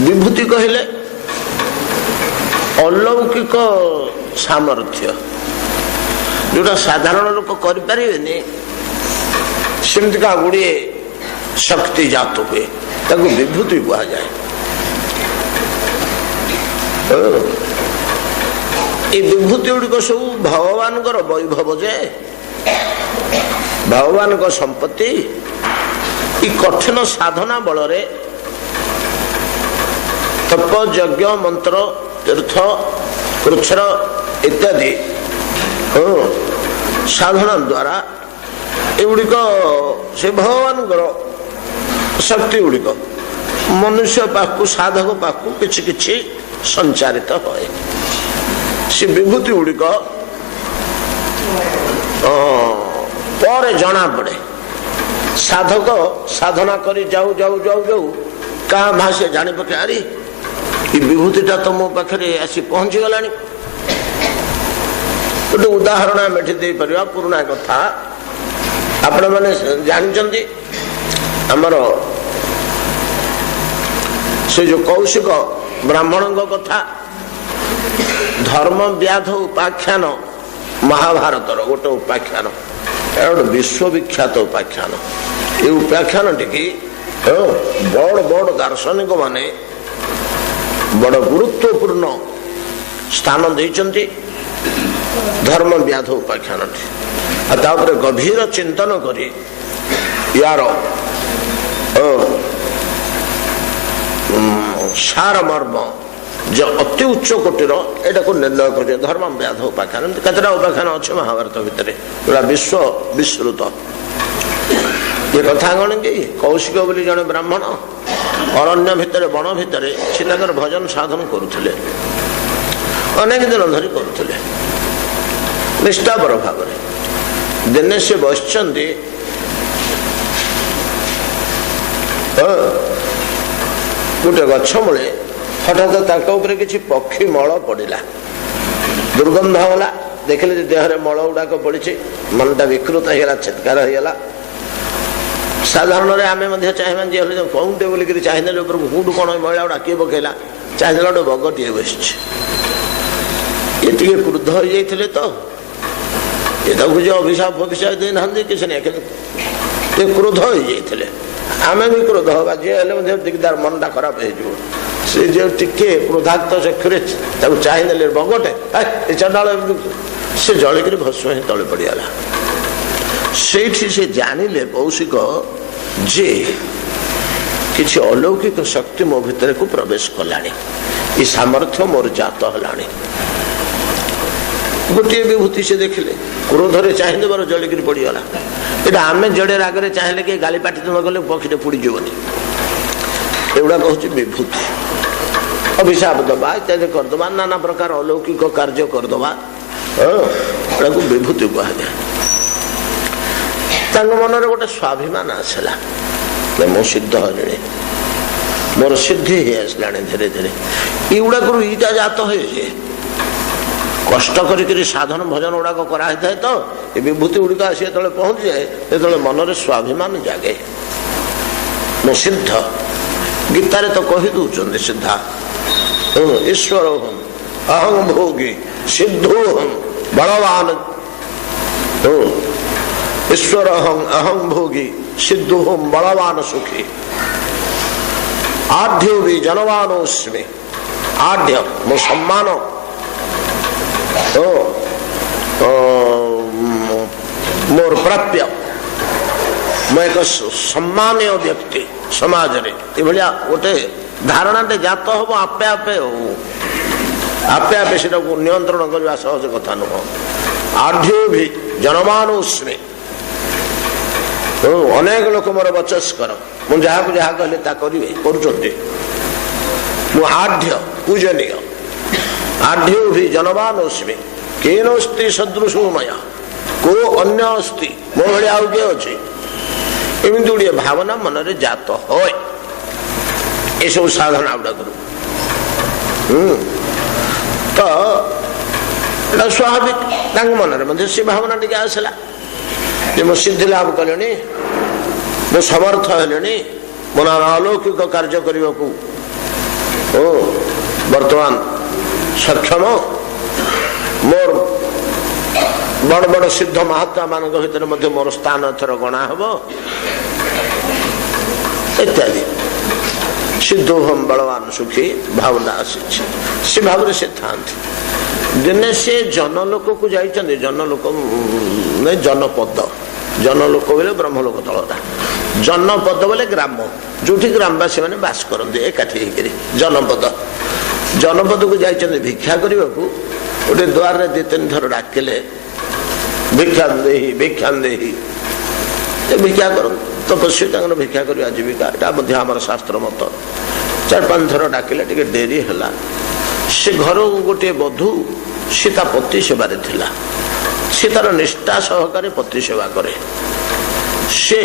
विभूति कहले अलौकिक सामर्थ्य जोटा साधारण लोक करें सेमतिका गुड़े शक्ति जात हुए ताको विभूति कह जाए। ये विभूति गुड़िक सब भगवान वैभव जे भगवान को संपत्ति कठिन साधना बल तप यज्ञ मंत्र तीर्थ कृच्छ्र इत्यादि साधना द्वारा एगुड़िक से भगवान शक्ति गुड़िक मनुष्य पाखु साधक पाखु किछि किछि संचारित होए। से विभूति गुड़िक पर जना पड़े साधक साधना करी जाऊ जाऊ जाऊ जाऊ क्या भाषे जानी पके अरे ये विभूतिटा तो मो पाखे आसी पहुंची गलानी। गोटे उदाहरण आम एठी परिया पुराना कथा आपण मैंने जानते आमर से जो कौशिक ब्राह्मण कथा धर्म व्याध उपाख्यान महाभारत गोटे उपाख्यान गोटे विश्वविख्यात उपाख्यान। ये उपाख्यान टी बड़ बड़ दार्शनिक माने बड़ गुरुत्वपूर्ण स्थान देइचंती धर्म व्याध उपाख्यान गभीर चिंतन करी यार सार मर्म जो अति उच्च कोटिर एटा को निर्णय कर धर्म व्याध उपाख्यान कतरा उपाख्यान अच्छे महाभारत भितर पूरा विश्व विश्रुत ये कथा कौन कि कौशिक बोली जड़े ब्राह्मण अरण्य भितर बण भितर से भजन साधन करुले अनेक दिन धरी करुले निष्ठापर भाव दिने से बस गोटे गछ मूले हठात किसी पक्षी मल पड़ा दुर्गंध होला देखिले देहरे मल गुड़ाक पड़ी मनटा विकृत होगा चित्कार होगा। साधारण आम चाहिए कौटे बोलिक चाहिए कौटू कौन महिला गुड़ा किए पकेला चाहिए गोटे बगटे बस ये क्रुद्ध हो जाते तो ये कुछ अभिशाप फभिशाप दे ना किसी नहीं क्रोध हो जाते आम भी क्रोध हवा जी दिगदार मनटा खराब हो से जो टिके क्रोधाक्त चक्षुरे चाहिए बगटे चंडाल से जलिक भस्म ही तले पड़गला। से जानिले कौशिक जे किसी अलौकिक शक्ति मो भितर को प्रवेश कलानी ये सामर्थ्य मोर जात हलानी। गोटे विभूति से देखिले क्रोधरे चाहिए बार जलिक पड़गला यहाँ आम जड़े रागरे चाहिए कि गाली पाटी न गले पक्षी पुड़ी जीवनी एगुड़ा कहूँ विभूति अभिशाप दबा इत्यादि करदे नाना प्रकार अलौकिक कार्य करदे को विभूति कह जाए। मन गोटे स्वाभिमान आसला मो सिद्ध हले मोर सिद्धि आसला धीरे धीरे युड़ा ईटा जात हुए कष्ट कर साधन भजन गुड़ाक कराई थाए तो ये विभूति गुड़िक आसी जो पहुंची जाए जो मनरे स्वाभिमान जागे मो सिद्ध गीतारे तो कही दौरान सिद्धा ईश्वर अहं भोगी सिद्धोहम बलवान ईश्वर अहं भोगी सिद्धोहम बलवान सुखी आढ्यो भी जनवानोस्मि आढ्य मो सम्मान मोर प्राप्य मैं एक सम्मानीय व्यक्ति समाज रे गोटे धारणाटे जात हम आपे आपे आपे आपे से नियंत्रण करने सहज कथा नुह। आढ्यो भी जनमानोस्मि अनेक लोक मोर बचस्कर मुझे जहाँ कहले करें आढ्य पूजनीय आढ्यो भी जनवानोस्मि केनोस्ति सदृशो मया को अन्य अस्ति मो भाई आउ किए अच्छे एमती गुड़िए भावना मनरे जात हो सब साधना गुड़ा करू तो स्वाभाविक मन से भावना टी आसला मो सिद्धि लाभ कले मो समर्थ हेले मो अलौकिक कार्य करने को बर्तमान सक्षम मोर बड़ बड़ सिद्ध महात्मा मान भीतर मोर स्थान एथर गणा हम इत्यादि। सिद्धोहम बलवान सुखी भावना आसी से भाव से था। दिने से जनलोक को जाइए, जनलोक नहीं जनपद, जनलोक बोले ब्रह्मलोक तलटा, जनपद बोले ग्राम जो ग्रामवासी मैंने बास करते एकाठी जनपद। जनपद को जाइए भिक्षा करने को गोटे द्वार में 2-3 थर डाकिले भिक्षा दे भिक्षा दे भिक्षा कर तपस्वी भिक्षा कर आजीविका यहाँ आम शास्त्र मत। 4-5 थर डाकिले टे डेरी है से घर गोटे बधू सी पति सेवार थिला, सी तार निष्ठा सहकारे पति सेवा करे। से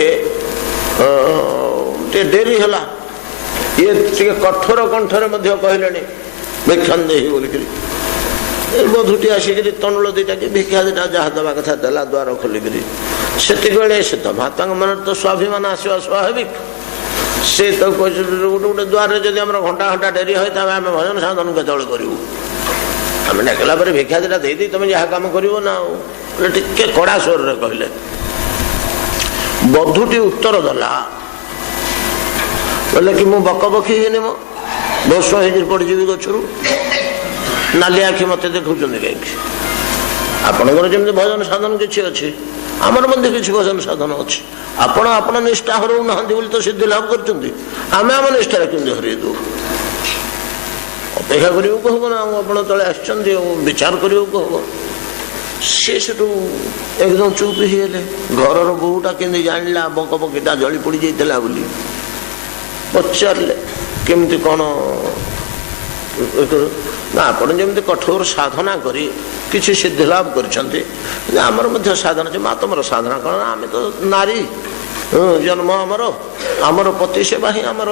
डेरी है ये कठोर कंठरे कहले भिक्षा दे बोलिक बधुटी आसिक तणुल 2टा कि भिक्षा 2टा जहाँ दवा कथा देला द्वार खोलिक से तो महात्मा मन तो स्वाभिमान आसवा स्वाभाविक। से तो गोटे गोटे द्वार जब आम घंटा घंटा डेरी होता है आम भजन साधन केतल करूँ आम डाकला भिक्षा 2टा दे तुम जहाँ कम कर ना टे कड़ा स्वर कहले। बधुटी उत्तर देला बोले कि मु बक बखी हेनी मो दोष हो पड़जी गचरू नाली आखि मत देखुं कहीं आपंकर जमी भजन साधन किसी अच्छे आमर मध्य किसी भजन साधन अच्छे आपण आपण निष्ठा हरऊ ना तो सिद्धि लाभ करें आम निष्ठा केमती हरई दू अपेक्षा करने को हम ना आप तले आसचंदी विचार करने को हम सी एकदम चुप ही घर बोटा केमती जाना बक बकीटा जली पड़ जाता बोली पचारे केमती कौन ना आप जमी कठोर साधना करी किसी सिद्धि लाभ कर साधना मा तुम साधना कौन आम तो नारी जन्म आमर पति सेवा ही आमर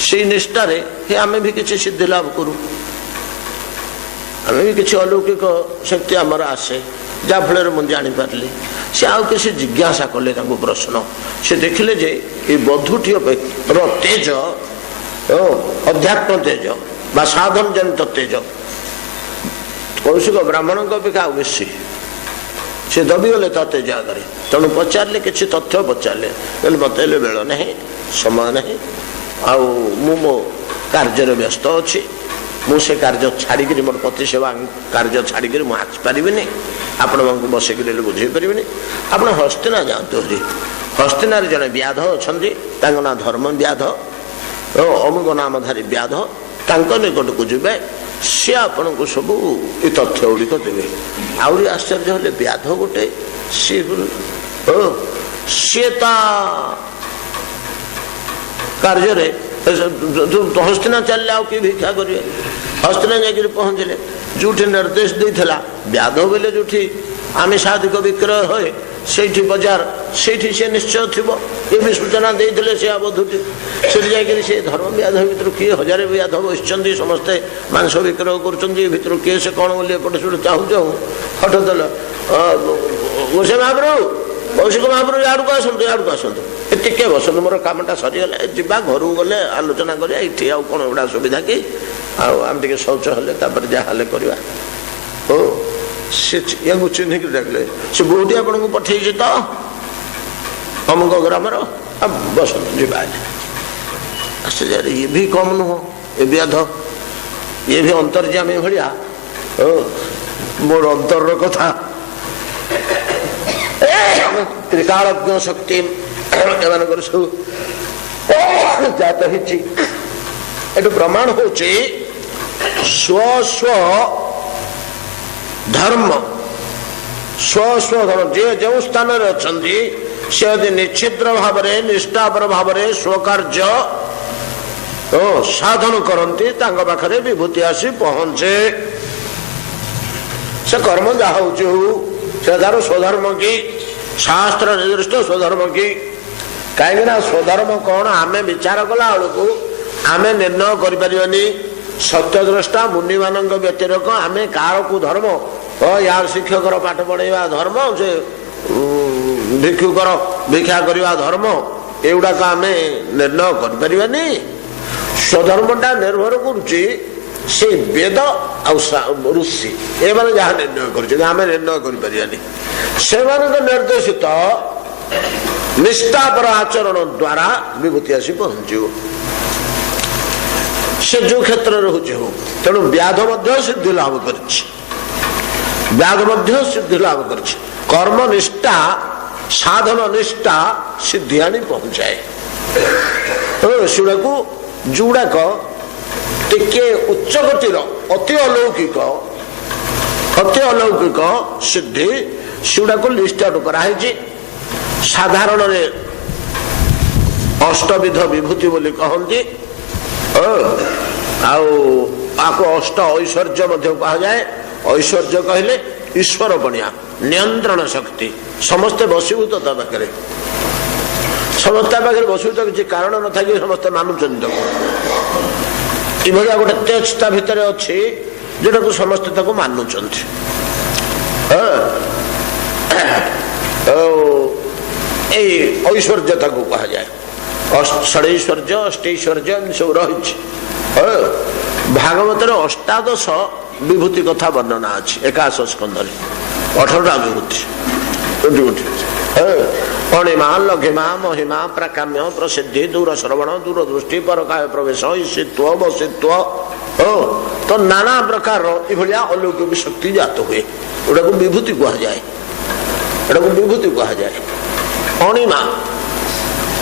से निष्ठारे आम भी किसी सिद्धि लाभ करूँ आम भी किसी अलौकिक शक्ति आमर आसे जहाँफल मुझे जापारे सी आउ किसी जिज्ञासा कले प्रश्न से देखिले जे ये बधुटी तेज अध्यात्म तेज बा साधन जनित तेज कौशिक ब्राह्मण अपेक्षा बेसी से दबीगले तो तेज आगे तेणु पचारे किसी तथ्य पचारे मत बेल ना समय ना मो कार्य व्यस्त अच्छी मुझे कार्य छाड़ी मोर पति सेवा कार्य छाड़ी मुझे आसपारि आपण मानक बसिक बुझे पारि आप हस्तिना जातु हस्तिनार जड़े व्याध अच्छा ना धर्म व्याध अमुक नामधारी व्याध निकट को जीवे सी आपण को सब ये तथ्य गुड़िक देवे। आहरी आश्चर्य हेले व्याध गोटे सी कार्य हस्तिना चलने आउ कि भिक्षा करेंगे हस्तिना जा पहुँचले जो निर्देश देता व्याध बेले जो आमिषाधिक विक्रय हुए से बजार से निश्चय थी ये भी सूचना देते से बधुटी से धर्म व्याध भर किए 1000 व्याध बसि समस्ते मांस विक्रय कर किए से कौन बोले एपटे से चाहू चाहू हठ देल गोसाई महाप्रभु कौशिक महाप्रभु याड़ को आसतु याड़ को आसतु टिके बसतु मोर कामटा सरीगला जा घर गले आलोचना करा ये आउ कौन गुड़ा सुविधा कि आम टे शौच हेले जहाँ करवा हो सी चिन्हिक डाकले से बोटी आपन को पठे तो अमुक ग्राम बसत जी ये भी कम नुह ये व्याध ये भी अंतर्जामी भाया मोर अंतर कथा त्रिकालज्ञ शक्ति एम सब जात हो प्रमाण हो स्व स्व धर्म स्व स्व धर्म जे जो स्थान अच्छा से यदि निश्चिद्र भाव निष्ठापर भाव स्वकार्य साधन करती पाखे विभूति आसी पहुंचे से कर्म जहा हो तार स्वधर्म की शास्त्र निर्दिष्ट स्वधर्म की कहीं स्वधर्म कौन आम विचार कला बेलू आम निर्णय करें सत्यद्रष्टा मुनि मान व्यतिरक आम कार को धर्म यार शिक्षकर पाठ पढ़ेवा धर्म से भिक्षुकर भिक्षा करवा धर्म एगुड़ाक आम निर्णय करें स्वधर्मटा निर्भर करुच्ची से वेद ऋषि ए माने जहाँ निर्णय कर निर्णय करें से निर्देशित निष्ठापर आचरण द्वारा विभूति आसी पहुंच से जो क्षेत्र रोचे हो तेणु व्याध सिद्धि लाभ कर सिद्धि लाभ कर कर्म निष्ठा साधन निष्ठा सिद्धि आनी पहुंचाए सेगुड़ा जोड़ाक टिके उच्च गतिर अति अलौकिक सिद्धि सेगुड़ा को लिस्ट आउट कराई साधारण अष्टविध विभूति बोली कहती आपको अष्ट ऐश्वर्य कहा जाए ऐश्वर्य कहले ईश्वर बनिया नियंत्रण शक्ति समस्ते बसीभूत पाखे समस्त पाखे बसीभूत किसी कारण न था कि समस्ते मानुंट इभलिया गोटे तेज ता भितर अच्छी जोटा को समस्ते मानुंट ऐश्वर्य कहा जाए षडैश्वर्य अष्टैश्वर्य सब रही भागवत अष्टादश विभूति कथा वर्णना अच्छी 11 स्कंदर 18टा विभूति अणिमा लघिमा महिमा प्राकाम्य प्रसिद्धि दूर श्रवण दूर दृष्टि परकाय प्रवेश ईशित्व बसित्व तो नाना प्रकार इभलिया अलौकिक शक्ति जात हुए एटा को विभूति कहा जाए अणिमा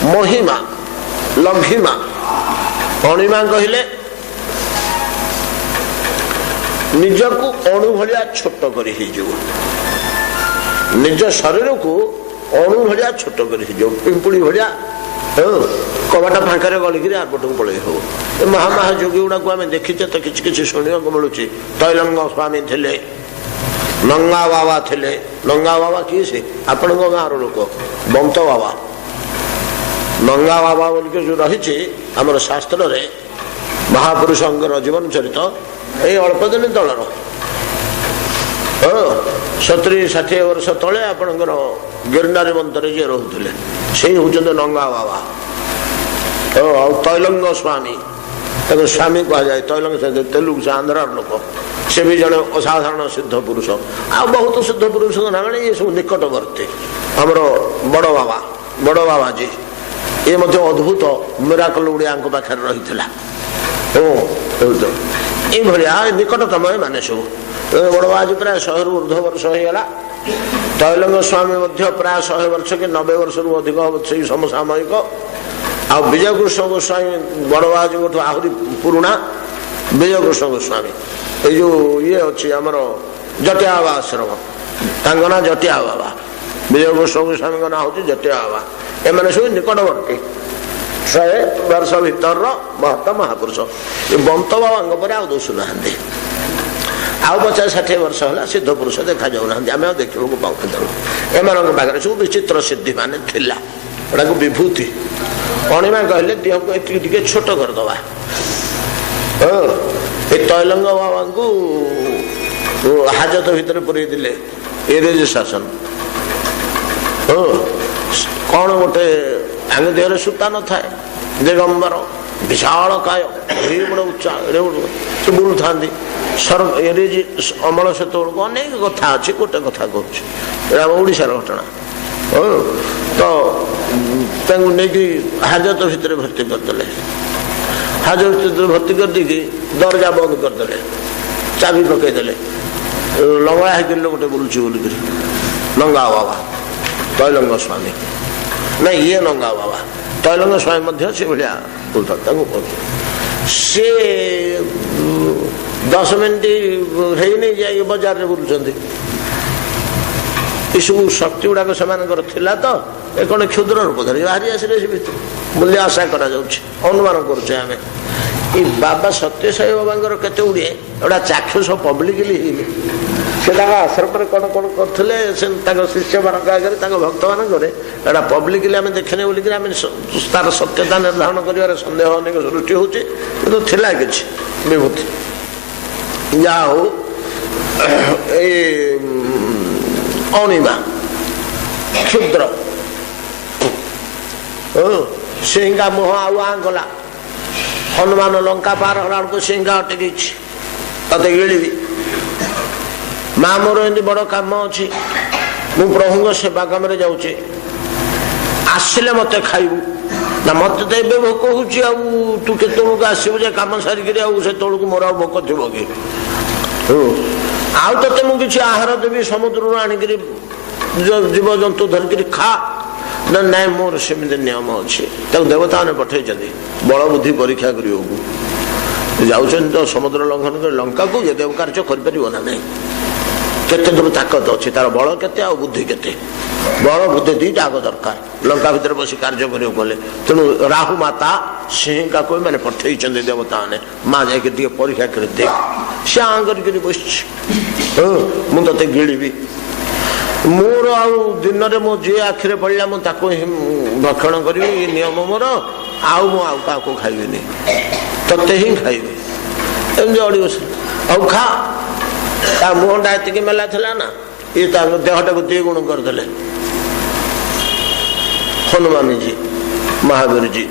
महिमा लघिमा अणिमा कहले निज को अणु भलिया छोट करी निज शरीर को अणु भलिया छोट करी पिंपुड़ी भलिया कबाट फांकार गलिक आरपट को पलि हो महामहायोगी गुड़ा को आम देखीचे तो किसी शुणा मिलूँ तैलंग स्वामी थे नंगा बाबा थे नंगा बाबा किए से आपण गाँव लोक बंत बाबा नंगा बाबा बोल के जो रही आमर शास्त्र रे महापुरुष जीवन चरित ये अल्प दिन तलर 70-60 वर्ष तले आपणकर गिरनारी मंत्र जी रोते से होते नंगा बाबा तैलंग स्वामी स्वामी कह जाए तैलंग तेलुगु से आंध्र लोक से भी जड़े असाधारण सिद्ध पुरुष आ बहुत सिद्ध पुरुष ना ये सब निकटवर्ती आमर बड़ बाबा जी ये अद्भुत मिराकल गुड़िया पाखे रही ये निकटतम माने सब बड़ बाबा जी प्राय 100 रु ऊर्ध्व वर्ष होगा तैलंग स्वामी प्राय 100 वर्ष कि 90 वर्ष रु अधिक हम समसामयिक आ विजय कृष्ण गोस्वामी बड़ बाबा जी आहरी पुराणा विजय कृष्ण गोस्वामी ये जो ये अच्छी आमर जटिया बाबा आश्रम तांका ना जटिया बाबा विजय गोस्वामी गोस्वामी ना हूँ जटिया बाबा एम सब निकटवर्ती 100 वर्ष भर महत महापुरुष ये बंत बाबा पर आ दोष ना आउ 50-60 वर्ष है सिद्ध पुरुष देखा जाऊना आम देखा पाऊँ एम पाखे सब विचित्र सिद्धि मान था विभूति अणिमा कहले देह को ये छोट करदे तैलंग बाबा को हाजत भितर पुरे दिले एरेज शासन कौन गोटे आगे देह सूता न था दिगंबर विशाल काय बड़े उच्चा से बुलू था अमल से अनेक कथा अच्छी गोटे कथा कहूँ ओडार घटना तो नहीं हाजत भितर भर्ती करदे हाजत भितर भर्ती कर दी दरजा बंद करदे चाबी पकईदे लंगड़ा है गोटे बुलूची बोलिक नंगा बाबा तैलंग स्वामी ना ये नंगा बाबा तैलंग स्वामी से भाया सी 10 मिनट है नहीं जाए बजार में बुलूँ ये सब शक्ति गुड़ाक से तो ये कौन क्षुद्र रूप धरी बाहरी आसले मूल्य आशा करा अनुमान करें ये बाबा सत्य साई बाबा केते गुड़े एटा चाक्षुष पब्लिकली से आश्रम कौन कौन करते शिष्य मान आगे भक्त मान पब्लिकली आम देखने बोलिक तार सत्यता निर्धारण कर सन्देह अनेक सृष्टि होता कि विभूति जहा हो अणिमा क्षुद्र सिंगा मुह आगला हनुमान लंका पार हला को सिंहा अटकी ते गिड़ी माँ मोर एमती बड़ कम अच्छी मु प्रभु सेवा कम जाऊे आसिले मत खाइबू ना मत तो ये भोक हो तू केतक आसबू जे कम सारिक से तौक मोर आ भोक थो कि आउ ते मुझे आहार देवी समुद्र आणिक जीव जंतु धरिक खा ना ना मोर सेमती नियम अच्छे देवता मैंने पठे बल बुद्धि परीक्षा करने जाऊँ समुद्र लंघन कर लंका को ये देव कार्य कर ना नहीं केते दूर ताकत अच्छी तार बल केते आ बुद्धि केते बल बुद्धि दीटा आग दरकार लंका भीतर बस कार्य करें तेणु राहु माता सिंह को मैंने पठे देवता ने माँ जाए परीक्षा कर दे सी आँ कर बस मुझे गिड़ी मोर दिन में मो जी आखिरे पड़ा मुझे भक्षण करी नियम मोर आउ क्या खाइबी ते ही खाइबी एमती अड़ी बस आउ खा मुहटा एति मेला था ना ये देहटा को 2 गुण करदे हनुमान जी महावीर जी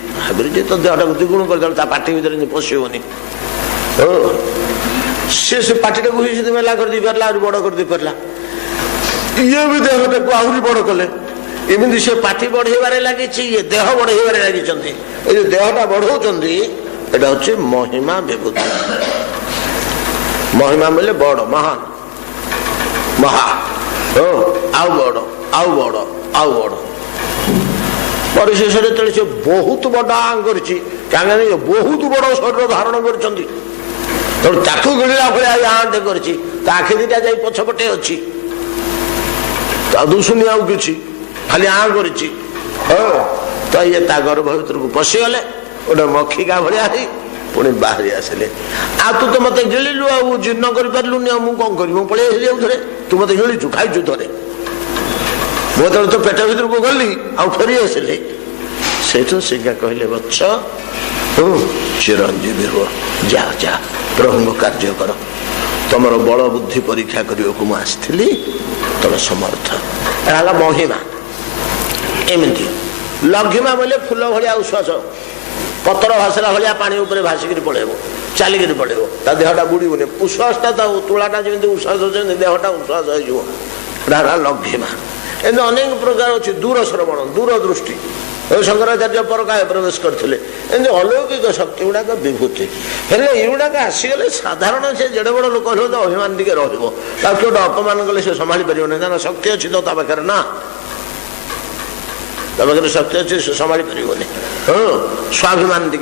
तो देहटा को 2 गुण करदे पार्टी भीतर पशिबनी से पार्टी को ही मेला कर दी पारा बड़ कर दी पारा ये भी देहटा को आहरी बड़ कले एमती से पार्टी बढ़ेबार लगी ये देह बढ़ेबार लगी ये देहटा बढ़ाऊँ यहाँ हूँ महिमा विभूति महिमा मिले बड़ महान महा आउ बड़ आउ बड़ आउ बड़ परिशेष से बहुत बड़ा आं कर बहुत बड़ शरीर धारण कर गिड़ा भाया आंटे कर आखि 2टा जा पछपटे अच्छी दुशुनी आउ कि खाली आं कर तो ये गर्भ भर को पशिगले गोटे मखिका भाया पुणी बाहरी आसिले आ तू तो मत गिलु आ जीर्ण कर पार्लुनि मुझे कौन करी पलि थे तू मत गिचु खाइचु थे मुझे तो पेट भर को गली आउ फेरी आसिले से सिंहा कहले बच्च चिरंजीवी हो जा जा प्रभु कार्य कर तुम बल बुद्धि परीक्षा करने को मुझे तुम समर्थ है महिमा एमती लघिमा बोले फूल भाया उश्वास पतर भाषा भाया पानी उपर भासिक पड़ेब चलिक पड़ेब ता देहटा बुड़बनी उश्वासटा तुलाटा जमी उश्वास देहटा उश्वास हो लघिमा एमती अनेक प्रकार अच्छी दूर श्रवण दूरदृष्टि शंकराचार्य पर काय प्रवेश करते अलौकिक शक्ति गुड़ाक विभूति हेल्ले युड़ाक आसीगले साधारण से जेड़े बड़ लोक हो तो अभिमान टे रोटे अपमान कले से संभाली पार शक्ति अच्छी तो पाखे ना पाखे शक्ति अच्छी से संभाली पारे स्वाभिमान टे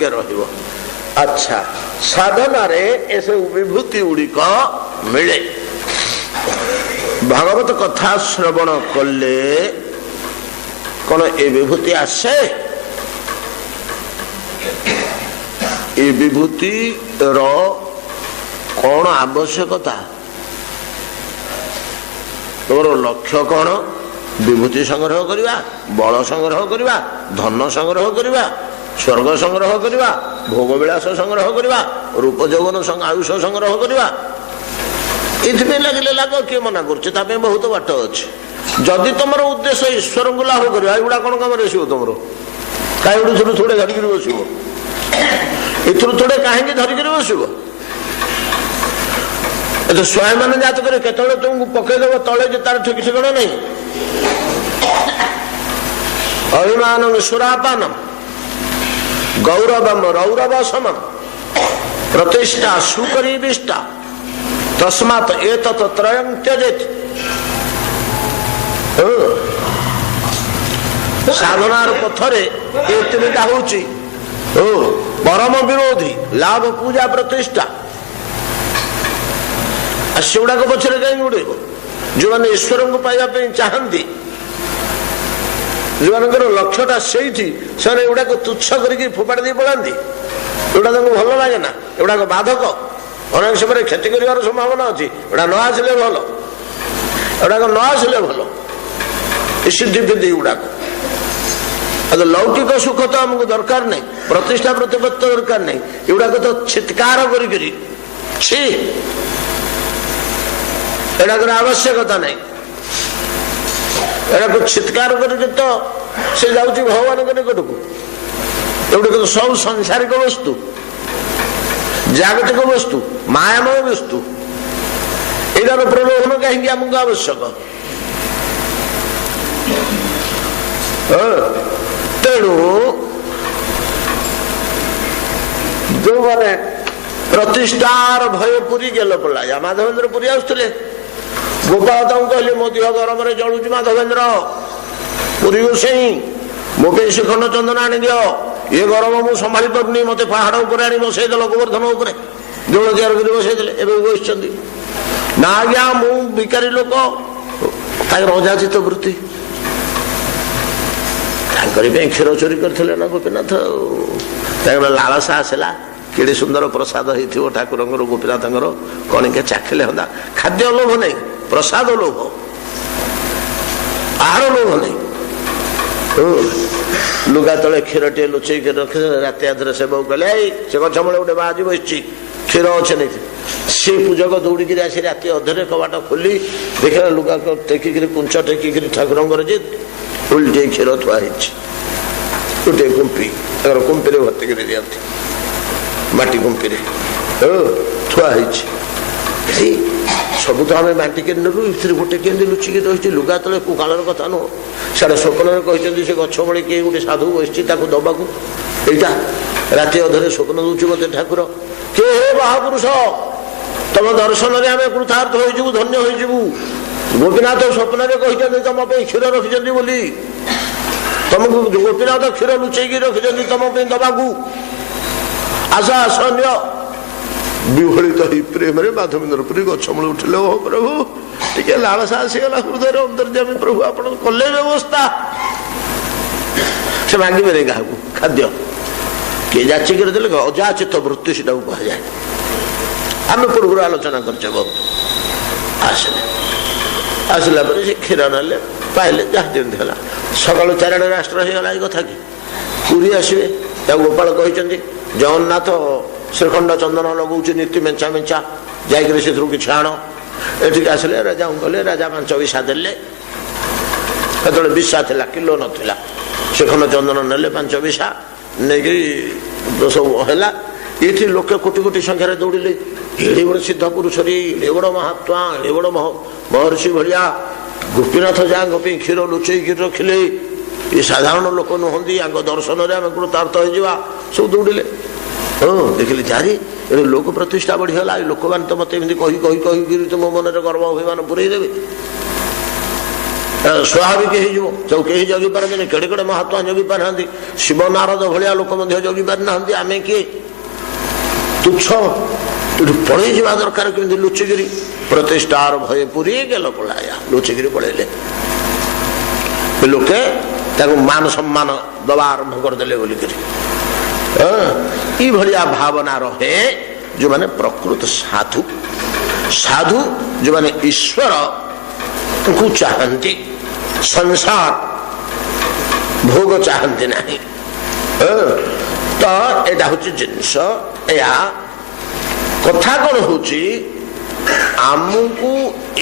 अच्छा साधन विभूति गुड़िक मिले भागवत कथा श्रवण कले कौन ए विभूति आसे ए विभूति रो कौन आवश्यकता तोर लक्ष्य कौन विभूति संग्रह करवा बल संग्रह करवा धन संग्रह करवा स्वर्ग संग्रह करवा भोग विलास संग्रह करवा रूप यौवन आयुष संग्रह करवा इतने लगे लाग किए मना कर बहुत बाट अच्छे जदि तुम उद्देश्य ईश्वर को लाभ कर एगुड़ा कौन कम आसो तुम कहीं थोड़े धरिक बस थोड़े कहीं धरिक बस स्वयं मान जात कर तुमको पकईदेव तले तार ठीक ठिकाना नहीं अभिमान सुरापानम गौरवम रौरवसम प्रतिष्ठा सुकरीविष्टा तस्मात् एतत् त्रयं त्यजेत् साधनार पथरे ये 3टा होची परम विरोधी लाभ पूजा प्रतिष्ठा से गुड़ाक पछरे कहीं उड़े जो मैंने ईश्वर को पाइबा चाहती जो मान लक्ष्यटा से गुड़ाक तुच्छ करके फोपाड़ी दे पड़ाती एटा भल लगे ना एगुड़ाक बाधक अनेक समय क्षति कर संभावना अच्छी एटा न आसिले भल एगुड़ाक न आसिले भल सिद्धि फिद्धि गुड़ाक लौकिक सुख तो आमको दरकार नहीं प्रतिष्ठा प्रतिपत्ति दरकार नहीं एगुड़ाक तो छित्कार करी एटाकर आवश्यकता नहीं एटा छित्कार करके तो से जाऊँगी भगवान के निकट को एगुड़ाक तो सब सांसारिक वस्तु जागतिक वस्तु मायामय वस्तु ଏଇଟାର ପ୍ରଲୋଭନ କାହିଁକି ଆମକୁ ଆବଶ୍ୟକ? ତେଣୁ ଯୋଉମାନେ ପ୍ରତିଷ୍ଠାର ଭୟ ପୁରୀ ଗେଲ ପଡିଲା, ମାଧବେନ୍ଦ୍ର ପୁରୀ ଆସୁଥିଲେ, ଗୋପାଳ ତାଙ୍କୁ କହିଲେ ମୋ ଦେହ ଗରମରେ ଜଳୁଛି ମାଧବେନ୍ଦ୍ର, ପୁରୀ ଗୋସେଇଁ ମୋ ପାଇଁ ଶ୍ରୀଖଣ୍ଡ ଚନ୍ଦନ ଆଣିଦିଅ, ଏ ଗରମ ମୁଁ ସମ୍ଭାଳି ପାରୁନି, ମତେ ପାହାଡ ଉପରେ ଆଣି ବସେଇଦେଲ, ଗୋବର୍ଦ୍ଧନ ଉପରେ ଜଳ ତିଆରି କରି ବସେଇଦେଲେ, ଏବେ ବସିଛନ୍ତି। ନା ଆଜ୍ଞା ମୁଁ ଭିକାରୀ ଲୋକ, ତାଙ୍କର ଅଯାଚିତ ବୃତ୍ତି, ତାଙ୍କରି ପାଇଁ କ୍ଷୀର ଚୋରି କରିଥିଲେ ନା ଗୋପୀନାଥ। ତାଙ୍କର ଲାଳସା ଆସିଲା, କେଡେ ସୁନ୍ଦର ପ୍ରସାଦ ହେଇଥିବ ଠାକୁରଙ୍କର, ଗୋପୀନାଥଙ୍କର, କଣିକେ ଚାଖିଲେ ହନ୍ତା। ଖାଦ୍ୟ ଲୋଭ ନାହିଁ, ପ୍ରସାଦ ଲୋଭ, ଆହାର ଲୋଭ ନାହିଁ। ଲୁଗା ତଳେ କ୍ଷୀର ଟିକେ ଲୁଚେଇକି ରଖିଦେଲେ, ରାତି ଆଧରେ ସେବକ କହିଲେ ଏଇ ସେ ଗଛ ମୂଳେ ଗୋଟେ ବାଜି ବସିଛି, କ୍ଷୀର ଅଛି ନାଇଁ। ସେ ପୂଜକ ଦୌଡ଼ିକିରି ଆସି ରାତି ଅଧରେ କବାଟ ଖୋଲି ଦେଖିଲା ଲୁଗା ଟେକିକିରି କୁଞ୍ଚ ଟେକିକିରି ଠାକୁରଙ୍କର ଯେ ଓଲଟିଏ କ୍ଷୀର ଥୁଆ ହେଇଛି, ଗୋଟିଏ କୁମ୍ପି, ତାଙ୍କର କୁମ୍ପିରେ ଭର୍ତ୍ତି କରି ଦିଅନ୍ତି, ମାଟି କୁମ୍ପିରେ ଥୁଆ ହେଇଛି। ସବୁ ତ ଆମେ ବାଣ୍ଟିକି ନେଲୁ, ଏଥିରେ ଗୋଟେ କେମିତି ଲୁଚିକି ରହିଛି, ଲୁଗା ତଳେ କୋଉ କାଳର କଥା ନୁହଁ। ସେଆଡେ ସ୍ୱପ୍ନରେ କହିଛନ୍ତି ସେ ଗଛ ମୂଳେ କିଏ ଗୋଟେ ସାଧୁ ବସିଛି ତାକୁ ଦବାକୁ, ଏଇଟା ରାତି ଅଧରେ ସ୍ୱପ୍ନ ଦଉଛି ମତେ ଠାକୁର। କିଏ ହେ ମହାପୁରୁଷ, ତମ ଦର୍ଶନରେ ଆମେ କୃତାର୍ଥ ହୋଇଯିବୁ, ଧନ୍ୟ ହୋଇଯିବୁ। ଗୋପୀନାଥ ସ୍ୱପ୍ନରେ କହିଛନ୍ତି ତମ ପାଇଁ କ୍ଷୀର ରଖିଛନ୍ତି ବୋଲି, ତମକୁ ଗୋପୀନାଥ କ୍ଷୀର ଲୁଚେଇକି ରଖିଛନ୍ତି ତମ ପାଇଁ ଦବାକୁ, ଆସ ଆସ ନିଅ। ବିହଳିତ ହେଇ ପ୍ରେମରେ ମାଧବେନ୍ଦ୍ର ପୁରୀ ଗଛ ମୂଳେ ଉଠିଲେ, ଓ ପ୍ରଭୁ ଟିକେ ଲାଳସା ଆସିଗଲା ହୃଦୟରେ, ଅନ୍ତର୍ଯାମୀ ପ୍ରଭୁ ଆପଣ କଲେ ବ୍ୟବସ୍ଥା। ସେ ମାଗିବେନି କାହାକୁ ଖାଦ୍ୟ, କିଏ ଯାଚିକି ଦେଲେ ଅଯାଚିତ ବୃତ୍ତି ସେଟାକୁ କୁହାଯାଏ। ଆମେ ପୂର୍ବରୁ ଆଲୋଚନା କରିଛେ ବହୁତ। ଆସିଲା ପରେ ସେ କ୍ଷୀର ନେଲେ, ପାଇଲେ, ଯାହା ଯେମିତି ହେଲା। ସକାଳୁ 4 ରାଷ୍ଟ୍ର ହେଇଗଲା ଏ କଥା କି ପୁରୀ ଆସିବେ। ତାକୁ ଗୋପାଳ କହିଛନ୍ତି ଜଗନ୍ନାଥ ଶ୍ରୀଖଣ୍ଡ ଚନ୍ଦନ ଲଗାଉଛି ନୀତି ମେଞ୍ଚା ମେଞ୍ଚା, ଯାଇକରି ସେଥିରୁ କିଛି ଆଣ। ଏଠିକି ଆସିଲେ ରାଜାଙ୍କୁ କଲେ, ରାଜା 5 ବିଶା ଦେଲେ। ସେତେବେଳେ ବିଶା ଥିଲା, କିଲୋ ନଥିଲା। ଶ୍ରୀଖଣ୍ଡ ଚନ୍ଦନ ନେଲେ 5 ବିଶା ନେଇକି ସବୁ ହେଲା। ଏଠି ଲୋକେ କୋଟି କୋଟି ସଂଖ୍ୟାରେ ଦୌଡ଼ିଲେ, ଏଡେ ବଡ଼ ସିଦ୍ଧ ପୁରୁଷରେ, ଏଡେ ବଡ଼ ମହାତ୍ମା, ଏଡେ ବଡ଼ ମହର୍ଷି ଭଳିଆ ଗୋପୀନାଥ ଯାହାଙ୍କ ପାଇଁ କ୍ଷୀର ଲୁଚେଇକି ରଖିଲେ, ଏ ସାଧାରଣ ଲୋକ ନୁହନ୍ତି, ଆଙ୍କ ଦର୍ଶନରେ ଆମେ କୃତାର୍ଥ ହେଇଯିବା। ସବୁ ଦୌଡ଼ିଲେ। ଦେଖିଲି ଚାରି ଏଠି ଲୋକ ପ୍ରତିଷ୍ଠା ବଢିଗଲା, ଏ ଲୋକମାନେ ତ ମତେ ଏମିତି କହି କହି କହିକିରି ତ ମୋ ମନରେ ଗର୍ବ ଅଭିମାନ ପୁରେଇ ଦେବେ, ସ୍ୱାଭାବିକ ହେଇଯିବ। ସବୁ କେହି ଜଗି ପାରନ୍ତିନି, କେଡେ କେଡେ ମହାତ୍ମା ଜଗି ପାରିନାହାନ୍ତି, ଶିବ ନାରଦ ଭଳିଆ ଲୋକ ମଧ୍ୟ ଜଗି ପାରିନାହାନ୍ତି, ଆମେ କିଏ ତୁଚ୍ଛ। ଏଠୁ ପଳେଇ ଯିବା ଦରକାର କେମିତି ଲୁଚିକିରି, ପ୍ରତିଷ୍ଠାର ଭୟ ପୁରୀ ଗେଲ ପଳାୟା, ଲୁଚିକିରି ପଳେଇଲେ। ଲୋକେ ତାକୁ ମାନ ସମ୍ମାନ ଦବା ଆରମ୍ଭ କରିଦେଲେ ବୋଲିକିରି। ଏଇଭଳିଆ ଭାବନା ରହେ ଯୋଉମାନେ ପ୍ରକୃତ ସାଧୁ, ସାଧୁ ଯୋଉମାନେ ଈଶ୍ୱରକୁ ଚାହାନ୍ତି, ସଂସାର ଭୋଗ ଚାହାନ୍ତି ନାହିଁ। ତ ଏଇଟା ହଉଛି ଜିନିଷ। ଏହା କଥା କଣ ହଉଛି, ଆମକୁ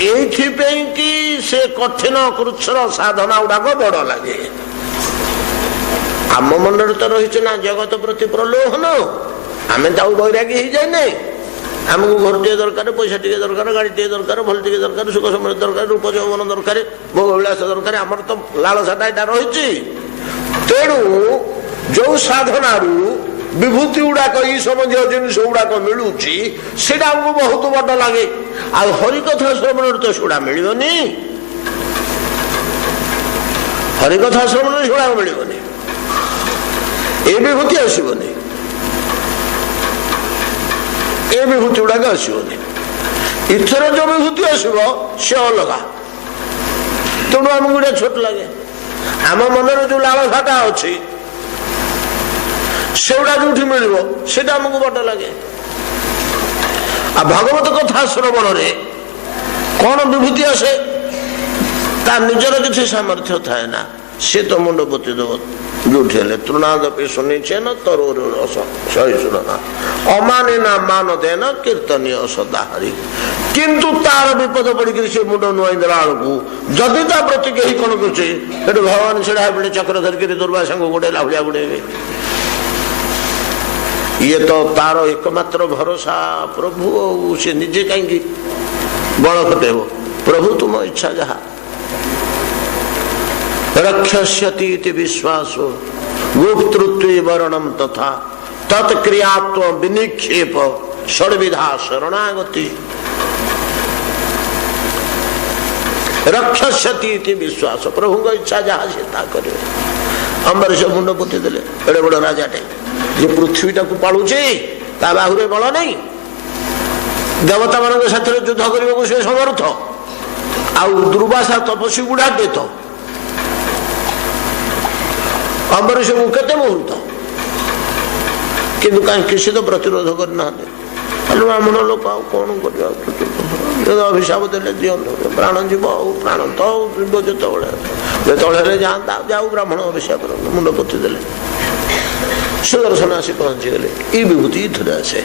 ଏଇଥିପାଇଁ କି ସେ କଠିନ କୃଚ୍ଛର ସାଧନା ଗୁଡାକ ବଡ ଲାଗେ। ଆମ ମନରେ ତ ରହିଛି ନା ଜଗତ ପ୍ରତି ପ୍ରଲୋଭନ, ଆମେ ତାକୁ ବୈରାଗୀ ହେଇଯାଇନେ। ଆମକୁ ଘର ଟିକେ ଦରକାର, ପଇସା ଟିକେ ଦରକାର, ଗାଡି ଟିକେ ଦରକାର, ଭଲ ଟିକେ ଦରକାର, ସୁଖ ସମୃଦ୍ଧି ଦରକାର, ରୂପ ଯୌବନ ଦରକାର, ଭୋଗ ବିଳାସ ଦରକାର, ଆମର ତ ଲାଳସାଟା ଏଇଟା ରହିଛି। ତେଣୁ ଯୋଉ ସାଧନାରୁ ବିଭୂତି ଗୁଡାକ, ଏଇ ସମ୍ବନ୍ଧୀୟ ଜିନିଷ ଗୁଡାକ ମିଳୁଛି, ସେଇଟା ଆମକୁ ବହୁତ ବଡ ଲାଗେ। ଆଉ ହରିକଥା ଶ୍ରବଣରେ ତ ସେଗୁଡା ମିଳିବନି, ହରିକଥା ଶ୍ରବଣରେ ସେଗୁଡାକ ମିଳିବନି, ଏ ବିଭୂତି ଆସିବନି, ଏ ବିଭୂତି ଗୁଡାକ ଆସିବନି। ଏଥର ଯୋଉ ବିଭୂତି ଆସିବ ସେ ଅଲଗା। ତେଣୁ ଆମକୁ ଏଇଟା ଛୋଟ ଲାଗେ। ଆମ ମନରେ ଯୋଉ ଲାଳସାଟା ଅଛି ସେଗୁଡା ଯୋଉଠି ମିଳିବ ସେଇଟା ଆମକୁ ବଡ ଲାଗେ। ଆଉ ଭଗବତ କଥା ଶ୍ରବଣରେ କଣ ବିଭୂତି ଆସେ, ତା ନିଜର କିଛି ସାମର୍ଥ୍ୟ ଥାଏ ନା, ସେ ତ ମୁଣ୍ଡ ପୋତି ଦେବ ଯୋଉଠି ହେଲେ। ତୃଣାଦପି ଶୁଣିଛେ ନା ତରୋର ରସ ସହିଷ୍ଣୁ ନା, ଅମାନେ ନା ମାନ ଦେନ କୀର୍ତ୍ତନୀୟ ସଦାହାରି। କିନ୍ତୁ ତାର ବିପଦ ପଡିକିରି ସେ ମୁଣ୍ଡ ନୁଆଇଁ ଦେଲା ବେଳକୁ ଯଦି ତା ପ୍ରତି କେହି କଣ କରୁଛେ, ସେଠୁ ଭଗବାନ ଛିଡା ହେବେ ଚକ୍ର ଧରିକିରି ଦୁର୍ବାସାଙ୍କୁ ଗୋଡେଇଲା ଭଳିଆ ଗୋଡେଇବେ। ये तो तार एकमात्र भरोसा प्रभु से निजे कहीं बल खटेब प्रभु तुम इच्छा जहा रक्षस्यति विश्वास गुप्तृत्व वर्णम तथा तत्क्रियात्व विनिक्षेप षड्विधा शरणागति रक्षस्यति विश्वास प्रभु को इच्छा जहा से करे अम्बरीश मुंड पोति देले एडे बड़ राजाटे जे पृथ्वी टाकू पालुचे ता बाहुरे बल नहीं देवता मान साथ युद्ध करने को से समर्थ आउ दुर्वासा तपस्वी गुड़ा देत अम्बरीश को केते मुहूर्त किंतु कहीं किसी तो प्रतिरोध करना ब्राह्मण लोक कौन कर अभिशाप देले दिखाँ प्राण जीव प्राण तो जो जाता जाऊ ब्राह्मण अभिशाप मुंड पोति देले सुदर्शन आसी पहुंची गले ये विभूति इथर आसे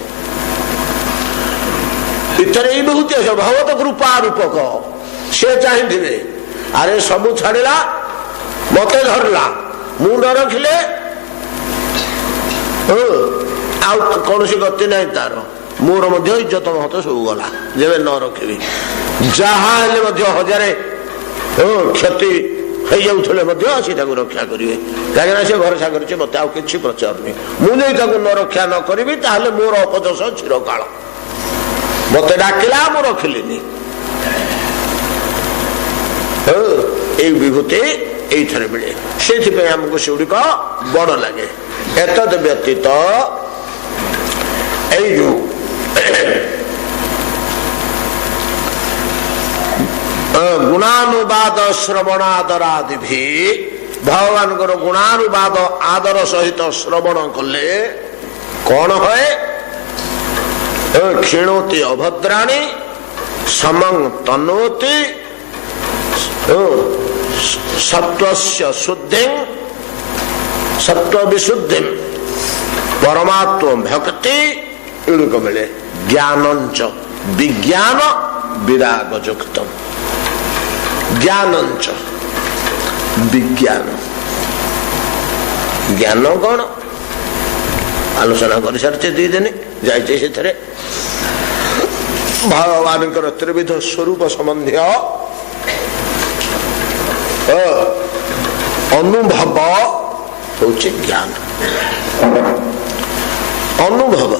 इथर ये विभूति आस भगवत कृपा रूपक से चाहिए अरे सबू छाड़ा मत धरला मुंड रखिले कौन गति ना तार मोर इज्जत महत सब गला जब न रखी जहाँ हजारे क्षति रक्षा करेंगे कहीं से भरोसा कर मत कि प्रचार नहीं मुझे न रक्षा न करी मोर अपदोष चिरकाल मत डाकिला मु रखिली विभूति ये मिले से आमको सेगुड़िक बड़ लगे एतद व्यतीत जो गुणानुवाद श्रवणादरादि भी भगवान गुणानुवाद आदर सहित श्रवण कले कौन है क्षीणोति अभद्राणी समं तनोति सत्वस्य शुद्धि सत्व विशुद्धि परमात्म भक्ति इनको मिले ज्ञानंच विज्ञान विराग युक्तम ज्ञानंच विज्ञान ज्ञान कौन आलोचना कर सारे दी दिन जाए भगवान त्रिविध स्वरूप संबंधी अनुभव हूँ ज्ञान अनुभव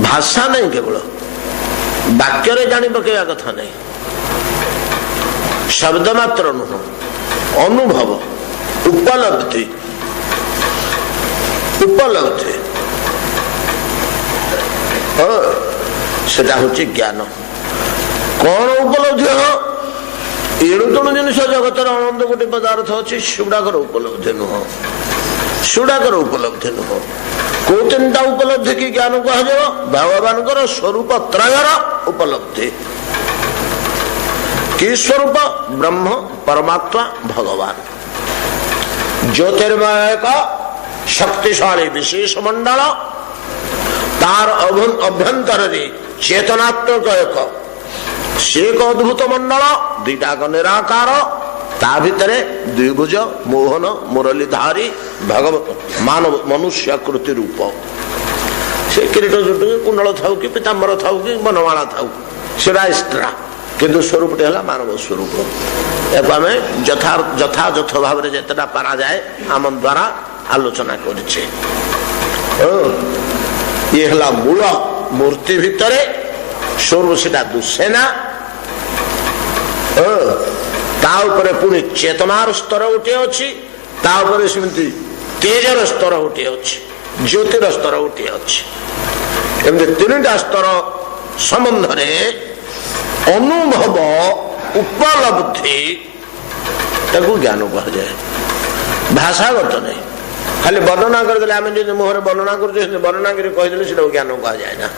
भाषा नहीं केवल वाक्य जानी पकेवा कथा नहीं शब्द मात्र नुह अनुभव उपलब्धि उपलब्धि सेटा हूँ ज्ञान कौन उपलब्धि हो एणु तेणु जिन जगतर अनंत गोटे पदार्थ अच्छी सेगुड़ाकर उपलब्धि नुह सेगुड़ाकर उपलब्धि नुह कौ तीन टा उपलब्धि की ज्ञान कह भगवान स्वरूप त्रयर उपलब्धि कि स्वरूप ब्रह्म परमात्मा भगवान ज्योतिर्मय का शक्तिशाली विशेष मंडल तार अभ्यंतर चेतनात्मक एक अद्भुत मंडल दुईटाक निराकार ता भितर द्विभुज मोहन मुरलीधारी भगवत मानव मनुष्याकृति रूप से किरीट जुट कुंडल था कि पीताम्बर था कि बनमाला था सेटा एक्सट्रा किंतु स्वरूप है मानव स्वरूप या आम यथायथ भाव में जितेटा पारा जाए आम द्वारा आलोचना करे ये है मूल मूर्ति भितर स्वरूप सेटा दुसेना पुणी चेतनार स्तर गोटे अच्छी सेमती तेजर स्तर गोटे अच्छी ज्योतिर स्तर गोटे अच्छी एमती तीन टा स्तर संबंध अनुभव उपलब्धि ज्ञान कह जाए भाषागत नहीं खाली वर्णना करदे आम जो मुहर वर्णना कर वर्णना कर कहीदे ज्ञान कह जाए ना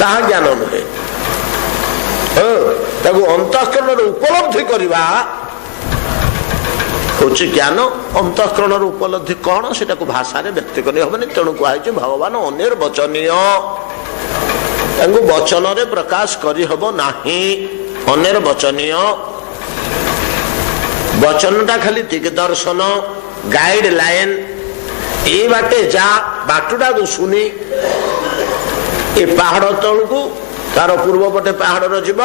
ताहा ज्ञान नुहे अंतःकरण उपलब्धि करवा हूँ ज्ञान अंतःकरण उपलब्धि कौन से भाषा व्यक्त कर तेणु कहुई भगवान अनिर्वचनीय वचन रे प्रकाश करहब नाही अनिर्वचनीय वचनटा खाली दिग्दर्शन गाइड लाइन ये बाटे जा बाटुटा दुसुनी ए पहाड़ तलू तार पूर्व पटे पहाड़ जीव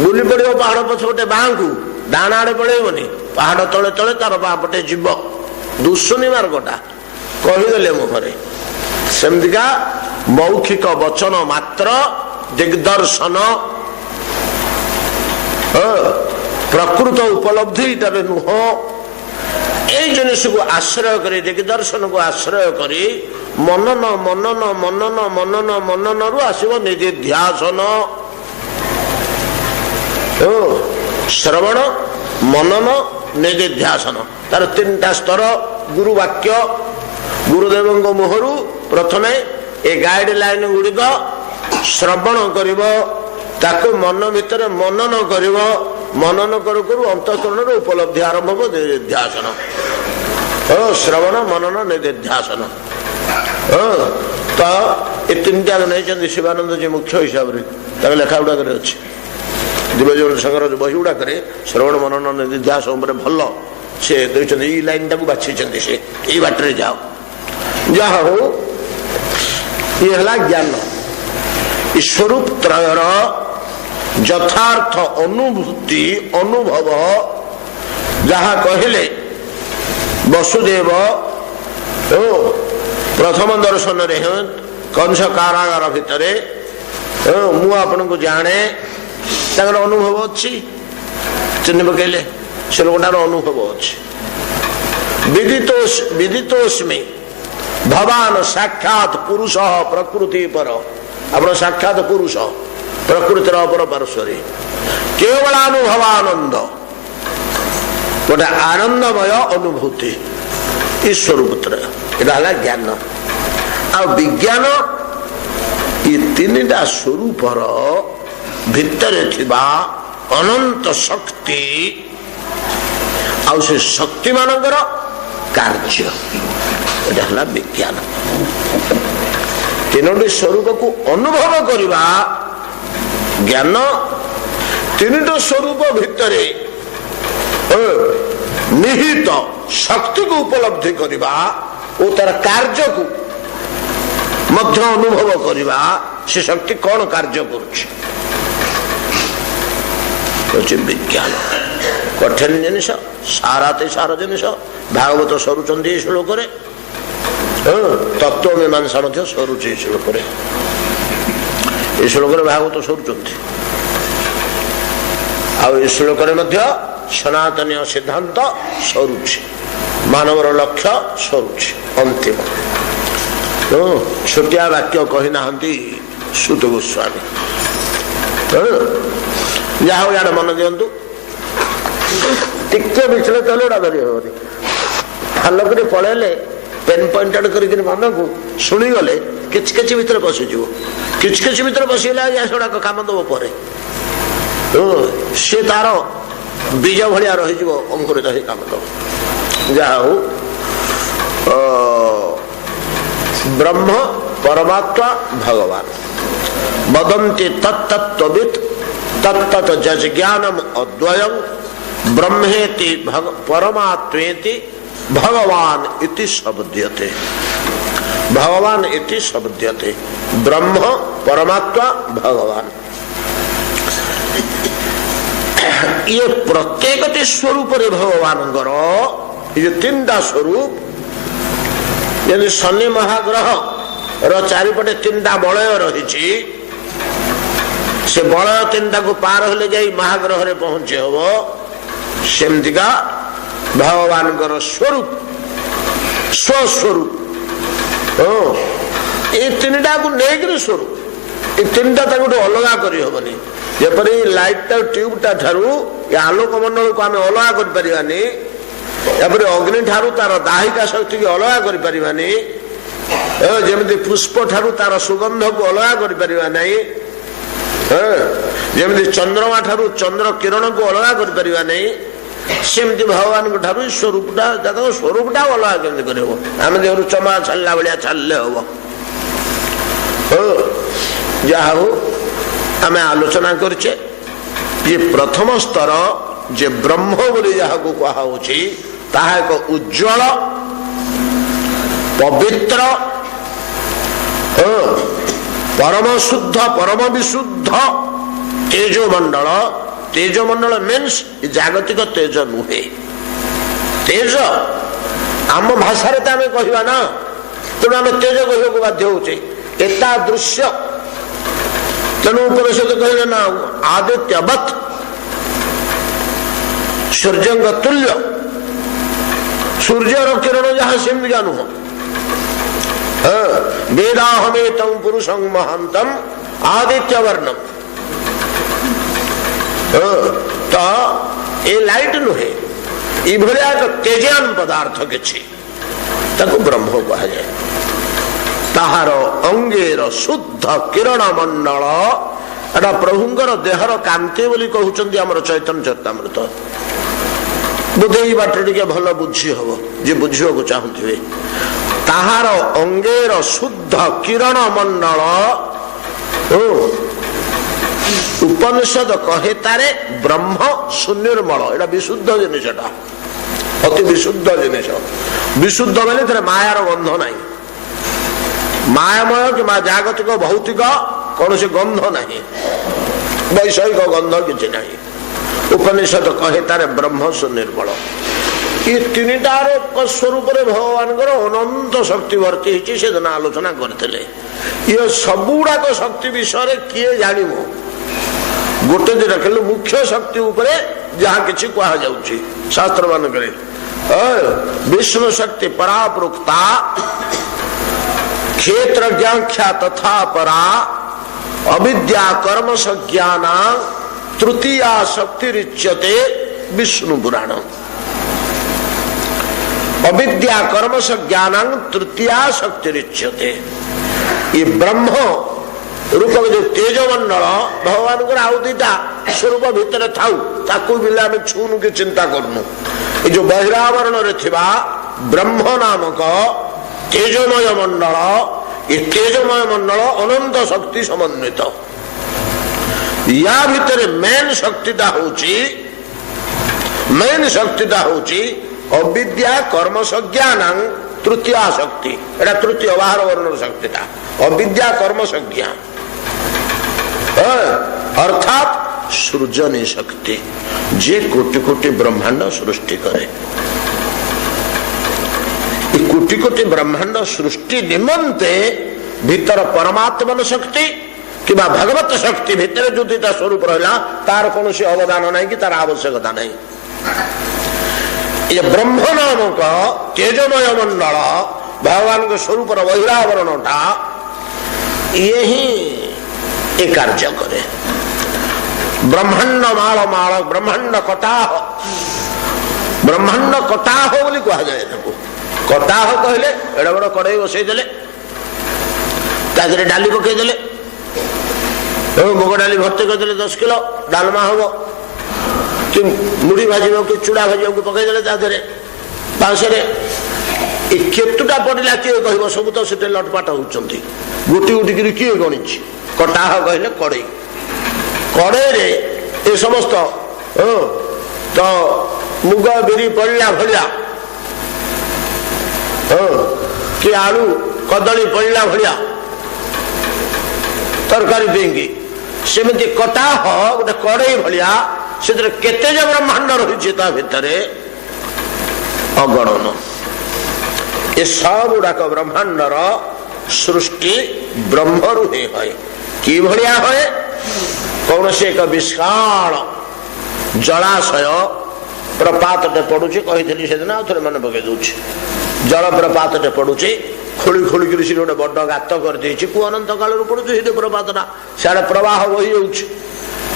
बुली पड़ो पहाड़ पछपटे बाँ को डाण आड़े पड़ेबनी पहाड़ तले तले तार बाँ पटे जीव दुसुनी मार्गटा कहीगले मुहरे सेमतिका मौखिक वचन मात्र दिग्दर्शन प्रकृत उपलब्धि नुह ये जिनिस को आश्रय करी दिग्दर्शन को आश्रय करी मनन मनन मनन मनन मनन रु आसव निधिध्यासन श्रवण मनन निधिध्यासन तार तीन टा स्तर गुरु वाक्य गुरुदेव मुहरु प्रथमे ए गाइडलाइन गुड़िक श्रवण करिब ताको मन भितर मनन करिब मनन करू करू अंतःकरण उपलब्धि आरंभ हो निधिध्यासन श्रवण मनन निधिध्यासन तो ये तीन टाक नहीं शिवानंद जी मुख्य हिसाब से लेखा गुड़ाक अच्छे दिव्यजीवन संघर बही गुड़ाक श्रवण मनन निधिध्यास भल से लाइन टाक बाछी से ये बाटर जाओ जहा हो ये ज्ञान स्वरूप त्रयर यथार्थ अनुभूति अनुभव जहा कहले वसुदेव प्रथम दर्शन रे कंस कारागार भितर मु आपन को जाने अनुभव अच्छी चिन्ह पकड़े से लोकटार अनुभव अच्छी विदितोस्मि भवान साक्षात पुरुष प्रकृति पर आप साक्षात पुरुष प्रकृतिर अपर पार्श्व केवल अनुभवानंद गोटे आनंदमय अनुभूति ईश्वरूपत्र यहाँ ज्ञान आ विज्ञान ये तीन टा स्वरूपर भितर थिबा अनंत शक्ति आ से शक्ति मानकर कार्य यहाँ विज्ञान तीनोटी स्वरूप को अनुभव करवा ज्ञान तीनटा स्वरूप भितर निहित शक्ति को उपलब्धि करवा और तार कार्य को मध्य अनुभव करवा से शक्ति कौन कार्य कर विज्ञान कठिन जिनिस साराते सार जिनिस भागवत सरुचंद श्लोक तत्व मीमांसा सरुचे श्लोक श्लोक भागवत सरुचंद आलोक सनातन सिद्धांत सरुचे मानवर लक्ष्य सरुचे अंतिम छोटिया वाक्य कही ना सुत गोस्वामी जहा यार मन दिंतु टिके विचलित हेले धरी हेनी आलोक पलैले पेन पॉइंटेड कर मन को शुणीगले किच किच भितर पशिज किच किच भितर पशिगला सेगुड़ाक कम दब पर सी तार बीज भाया रही अंकुरित हो कम दब जहा ब्रह्म परमात्मा भगवान वदन्ति तत्तत्त्ववित् तत्तत् जज्ञानम अद्वयं ब्रह्मेति परमात्मेति भगवान इति शब्द्यते भगवान इति शब्द्यते ब्रह्म परमात्मा भगवान ये प्रत्येक स्वरूप रे भगवान ये तीन टा स्वरूप यदि शनि महाग्रह चारिपटे तीन टा बलय रही से बलय तीन टा को पार होले जाई महाग्रह रे पहुंचे हबो सेमतिका भगवान स्वरूप स्वस्वरूप ये तीन टा को लेकर स्वरूप ये तीन टा अलग करहबनी जपरी लाइट टा ट्यूब टा ठारू आलोक मंडल को आम अलग करें अग्नि ठारू तार दाहिका शक्ति की अलग करें जमी पुष्प ठारू तार सुगंध को अलग जमी चंद्रमा ठारू चंद्र किरण को अलग करें सेमती भगवान ठारू स्वरूपटा स्वरूपटा अलग केमती कर आम देह चमा छाला भाया छाले हम जहा आम आलोचना करछे ये प्रथम स्तर जे ब्रह्म बोली जहाँ को कहा एक उज्ज्वल पवित्र परम शुद्ध परम विशुद्ध तेजोमंडल। तेजोमंडल मीन्स जागतिक तेज नुहे। तेज आम भाषा आम कहवा ना, तेणु आम तेज कहू बाध्य होचे। एता दृश्य तेणु उपनिषद कहले ना आदित्यवत सूर्यंग तुल्य। सूर्यर किरण जहाँ सेमतिका नुह। वेदाहमेतं पुरुषं महांतम आदित्यवर्णम। तो ये लाइट नुहे, इभलिया तेजान पदार्थ किछि ताको ब्रह्म कहा जाए। ताहार अंगेर शुद्ध किरण मंडल एटा प्रभुंकर देहर कांति बोली कहउचंदी हमर चैतन्य चरितामृत। बोधे ई बात टिके भल बुझी हबो जे बुझियो को चाहथिबे। ताहार अंगेर शुद्ध किरण मंडल उपनिषद कहे तारे ब्रह्म सुनिर्मल। एटा विशुद्ध जिनिसटा, अति विशुद्ध जिनिस। विशुद्ध माने थरे मायार गंध नाही। मायामय कि जागतिक भौतिक कौन से गंध नहीं, वैषयिक गंध किसी नहीं। उपनिषद कहे तारे ब्रह्म सुनिर्मल। ये तीनटार स्वरूप भगवान अनंत शक्ति भर्ती होती से दिन आलोचना करते। ये सबुड़ाक शक्ति विषय किए जानिब गोटे दिन कहले मुख्य शक्ति उपरे जहाँ किसी कहा जाउछि शास्त्र मान करे विष्णु शक्ति परा प्रोक्ता क्षेत्र ज्ञाख्या तथा परा अविद्या कर्म संज्ञान तृतीया शक्ति रिच्यते विष्णु पुराण। अविद्या कर्म संज्ञान तृतीया शक्ति रिच्यते। ये ब्रह्म रूप जो तेजमंडल भगवान को आउ दीटा स्वरूप भितर थाउ ताकू बिले आम छूनु की चिंता करनु। ये जो बहिरावरण रे थिबा ब्रह्म नामक तेजमय मंडल, ये तेजमय मंडल अनंत शक्ति समन्वित। या भितर मेन शक्तिटा होची अविद्या कर्म संज्ञान तृतीया शक्ति। एटा तृतीय बाहर वर्ण शक्तिटा अविद्या कर्म संज्ञा अर्थात सृजनी शक्ति जे कोटि कोटि ब्रह्मांड सृष्टि करे। कोटि कोटि ब्रह्मांड सृष्टि निमंते भीतर परमात्मन शक्ति कि भगवत शक्ति भीतर जो दुईटा स्वरूप रहा तार कौन सी अवदान नहीं कि तार आवश्यकता नहीं। ये ब्रह्म नामक तेजमय मंडल भगवान के स्वरूप बहिरावरणटा यही एक कार्य करे। ब्रह्मांड माल माल ब्रह्मांड कटाह बोली कहा जाए। कटाह कहले एडे बड़ कड़ई बसई देले डाली पकई देले मुग डाली भर्ती करदे 10 किलो डालमा हम कि मुड़ी भाजवा कि चूड़ा भाजवा को पकईदे पांचरे केतुटा पड़ा किए कह सब तो से लटपाट होती गोटी गोटी किए गणी। कटाह कहले कड़ई कड़े ये समस्त तो मुग बिरी पड़ा भलिया कि आलू कदली पड़ा भलिया तरकारी देंगे सेमती कटाह गोटे कड़ई भलिया से केते जे ब्रह्मांड रही भितर अगणन। ये सब गुड़ाक ब्रह्मांडर सृष्टि ब्रह्मरु ही है। कि भलिया है कौन से एक विशाल जलाशय प्रपातटे पड़ुची कही से दिन आउ मन पकई दूची जल प्रपातटे पड़ुची खोली खोलिक गोटे बड़ गात कर कु अनंत काल पड़ुची प्रपातटा सियाड़े प्रवाह बही जाऊँच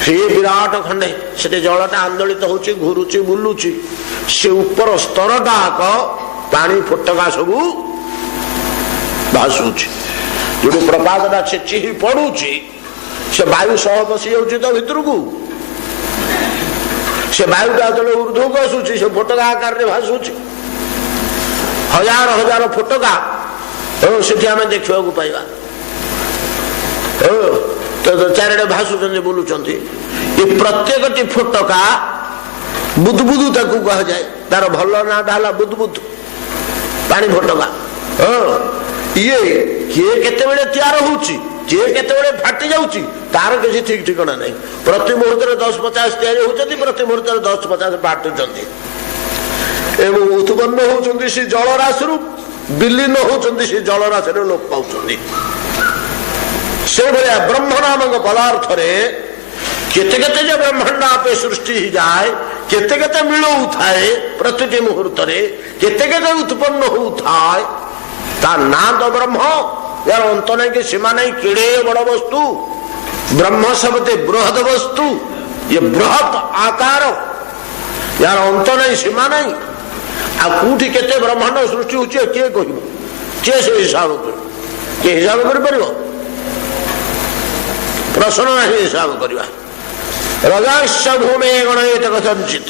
सी विराट खंडे से जलटा आंदोलित होची घुरुची बुलुची से ऊपर स्तरटा पानी फुटका सबू भासुची जो प्रपातटा छेची ही पड़ुची से वायु सह पशि जाऊँच तो भितर को से वायुटा जो ऊर्ध्व को आसूची से फुटका आकार में भासुची हजार हजार फुटका से आम देखा पाइबा तो चारिड़े भासुचंदी बुलुचंदी। ये प्रत्येक फुटका बुदबुदु ताकू कह जाए तार भल ना बुदबुद पानी फुटका ये किए केतेबेले तैयार होउची किए केतेबेले फाटी जाउची तार किसी ठीक ठिकाना नहीं। प्रति मुहूर्त 10-50 तैयारी होउचंती, प्रति मुहूर्त 10-50 फाटुचंती एवं उत्पन्न होउचंती से जलराशि विलीन होउचंती से जलराशि लोक पाउचंती। से भलिया ब्रह्म नामक पदार्थ रे केते केते जो ब्रह्मांड आपे सृष्टि ही जाए, केते केते मिल उठाए प्रति मुहूर्त रे, केते केते उत्पन्न होउथाए ता ना तो ब्रह्म यार अंत नहीं कि सीमा नहीं। किड़े बड़ वस्तु ब्रह्म शब्द बृहद वस्तु, ये बृहत आकार यार अंत नहीं सीमा नहीं। आ कोठी केते ब्रह्मांड सृष्टि होची किए कहब किए से हिसाब कर के हिसाब कर परिबो प्रश्न नहीं हिसाब करवा। रजाश्च भूमे गणयेत कथंचित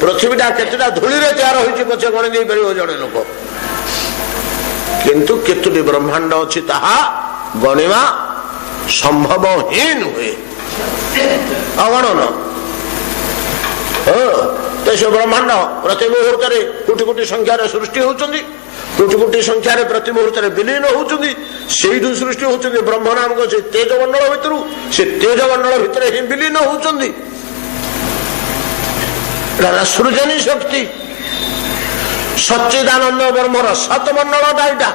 पृथ्वीटा केतेटा धूली रे तैयार होइछि पछे गण नहीं परिबो जणे लोक, किंतु केतुटी ब्रह्मांड अछि ताहा गणिवा संभव ही नुहे अगणन। तो से ब्रह्मांड प्रति मुहूर्त कोटि कोटि संख्यार सृष्टि होउचंदी, कोटि कोटि संख्यार प्रति मुहूर्त विलीन होउचंदी। सेइठु सृष्टि होउचंदी ब्रह्म नामक से तेज मंडल भितरु, से तेज मंडल भितर ही विलीन होउचंदी। सृजनी शक्ति सच्चिदानंद ब्रह्मर सत मंडल दाईटा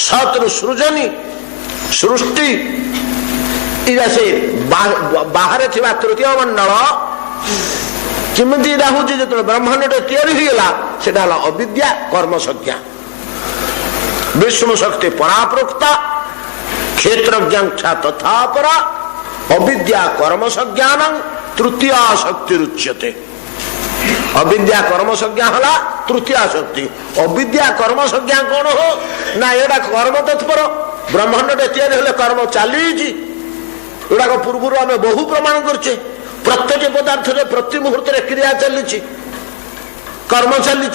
सत सृजनी सृष्टि इरा से बाहर थिबा तृतीय मंडल किमती हूँ जो ब्रह्मांड तैयारी होगा सेटा अविद्या कर्म संज्ञा विष्णु शक्ति पराप्रोक्ता क्षेत्रज्ञा तथा परा अविद्या कर्म संज्ञान तृतीय शक्ति रुच्यते। अविद्या कर्म संज्ञा हला तृतीय शक्ति। अविद्या कर्म संज्ञा कौन हो ना एटा कर्म तत्पर ब्रह्मांड तैयारी हेले कर्म चली गुड़ाक पूर्व आम बहु प्रमाण करछे। प्रत्येक पदार्थ प्रति मुहूर्त क्रिया चली कर्म चली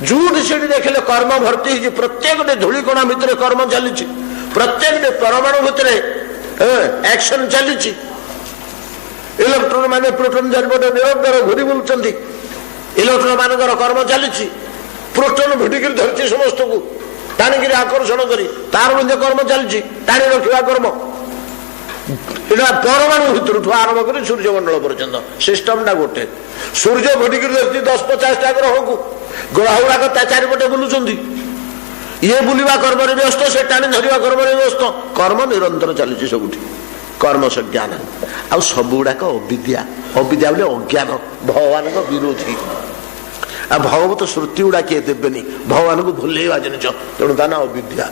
जोटी से देखले कर्म भर्ती प्रत्येक धूलिकणा भितर कर्म चली प्रत्येक परमाणु भितर एक्शन चली इलेक्ट्रोन माने प्रोटोन चारिपटे निरंतर घूरी बुलुंट इलेक्ट्रोन मान कर्म चली प्रोटोन भिडिक धरती समस्त को टाणिक आकर्षण कर तार कर्म चली टाणी रखा कर्म परमाणु भितर आरंभ कर सूर्यमंडल पर्यंत सिस्टमटा गोटे सूर्य भिडिक धरती 10-50 टा ग्रह को ग्रह गुड़ाक चारिपटे बुलुंट ये बुलवा कर्म व्यस्त से टाणी धरवा कर्म व्यस्त कर्म निरंतर चली सबुठी कर्म संज्ञान आ सबुड़ाक अविद्या अविद्या बोले अज्ञान भगवान विरोधी आ भगवत श्रुति गुड़ा किए देवेनि भगवान को भूलेवा जिनिस तेणु ता ना अविद्या।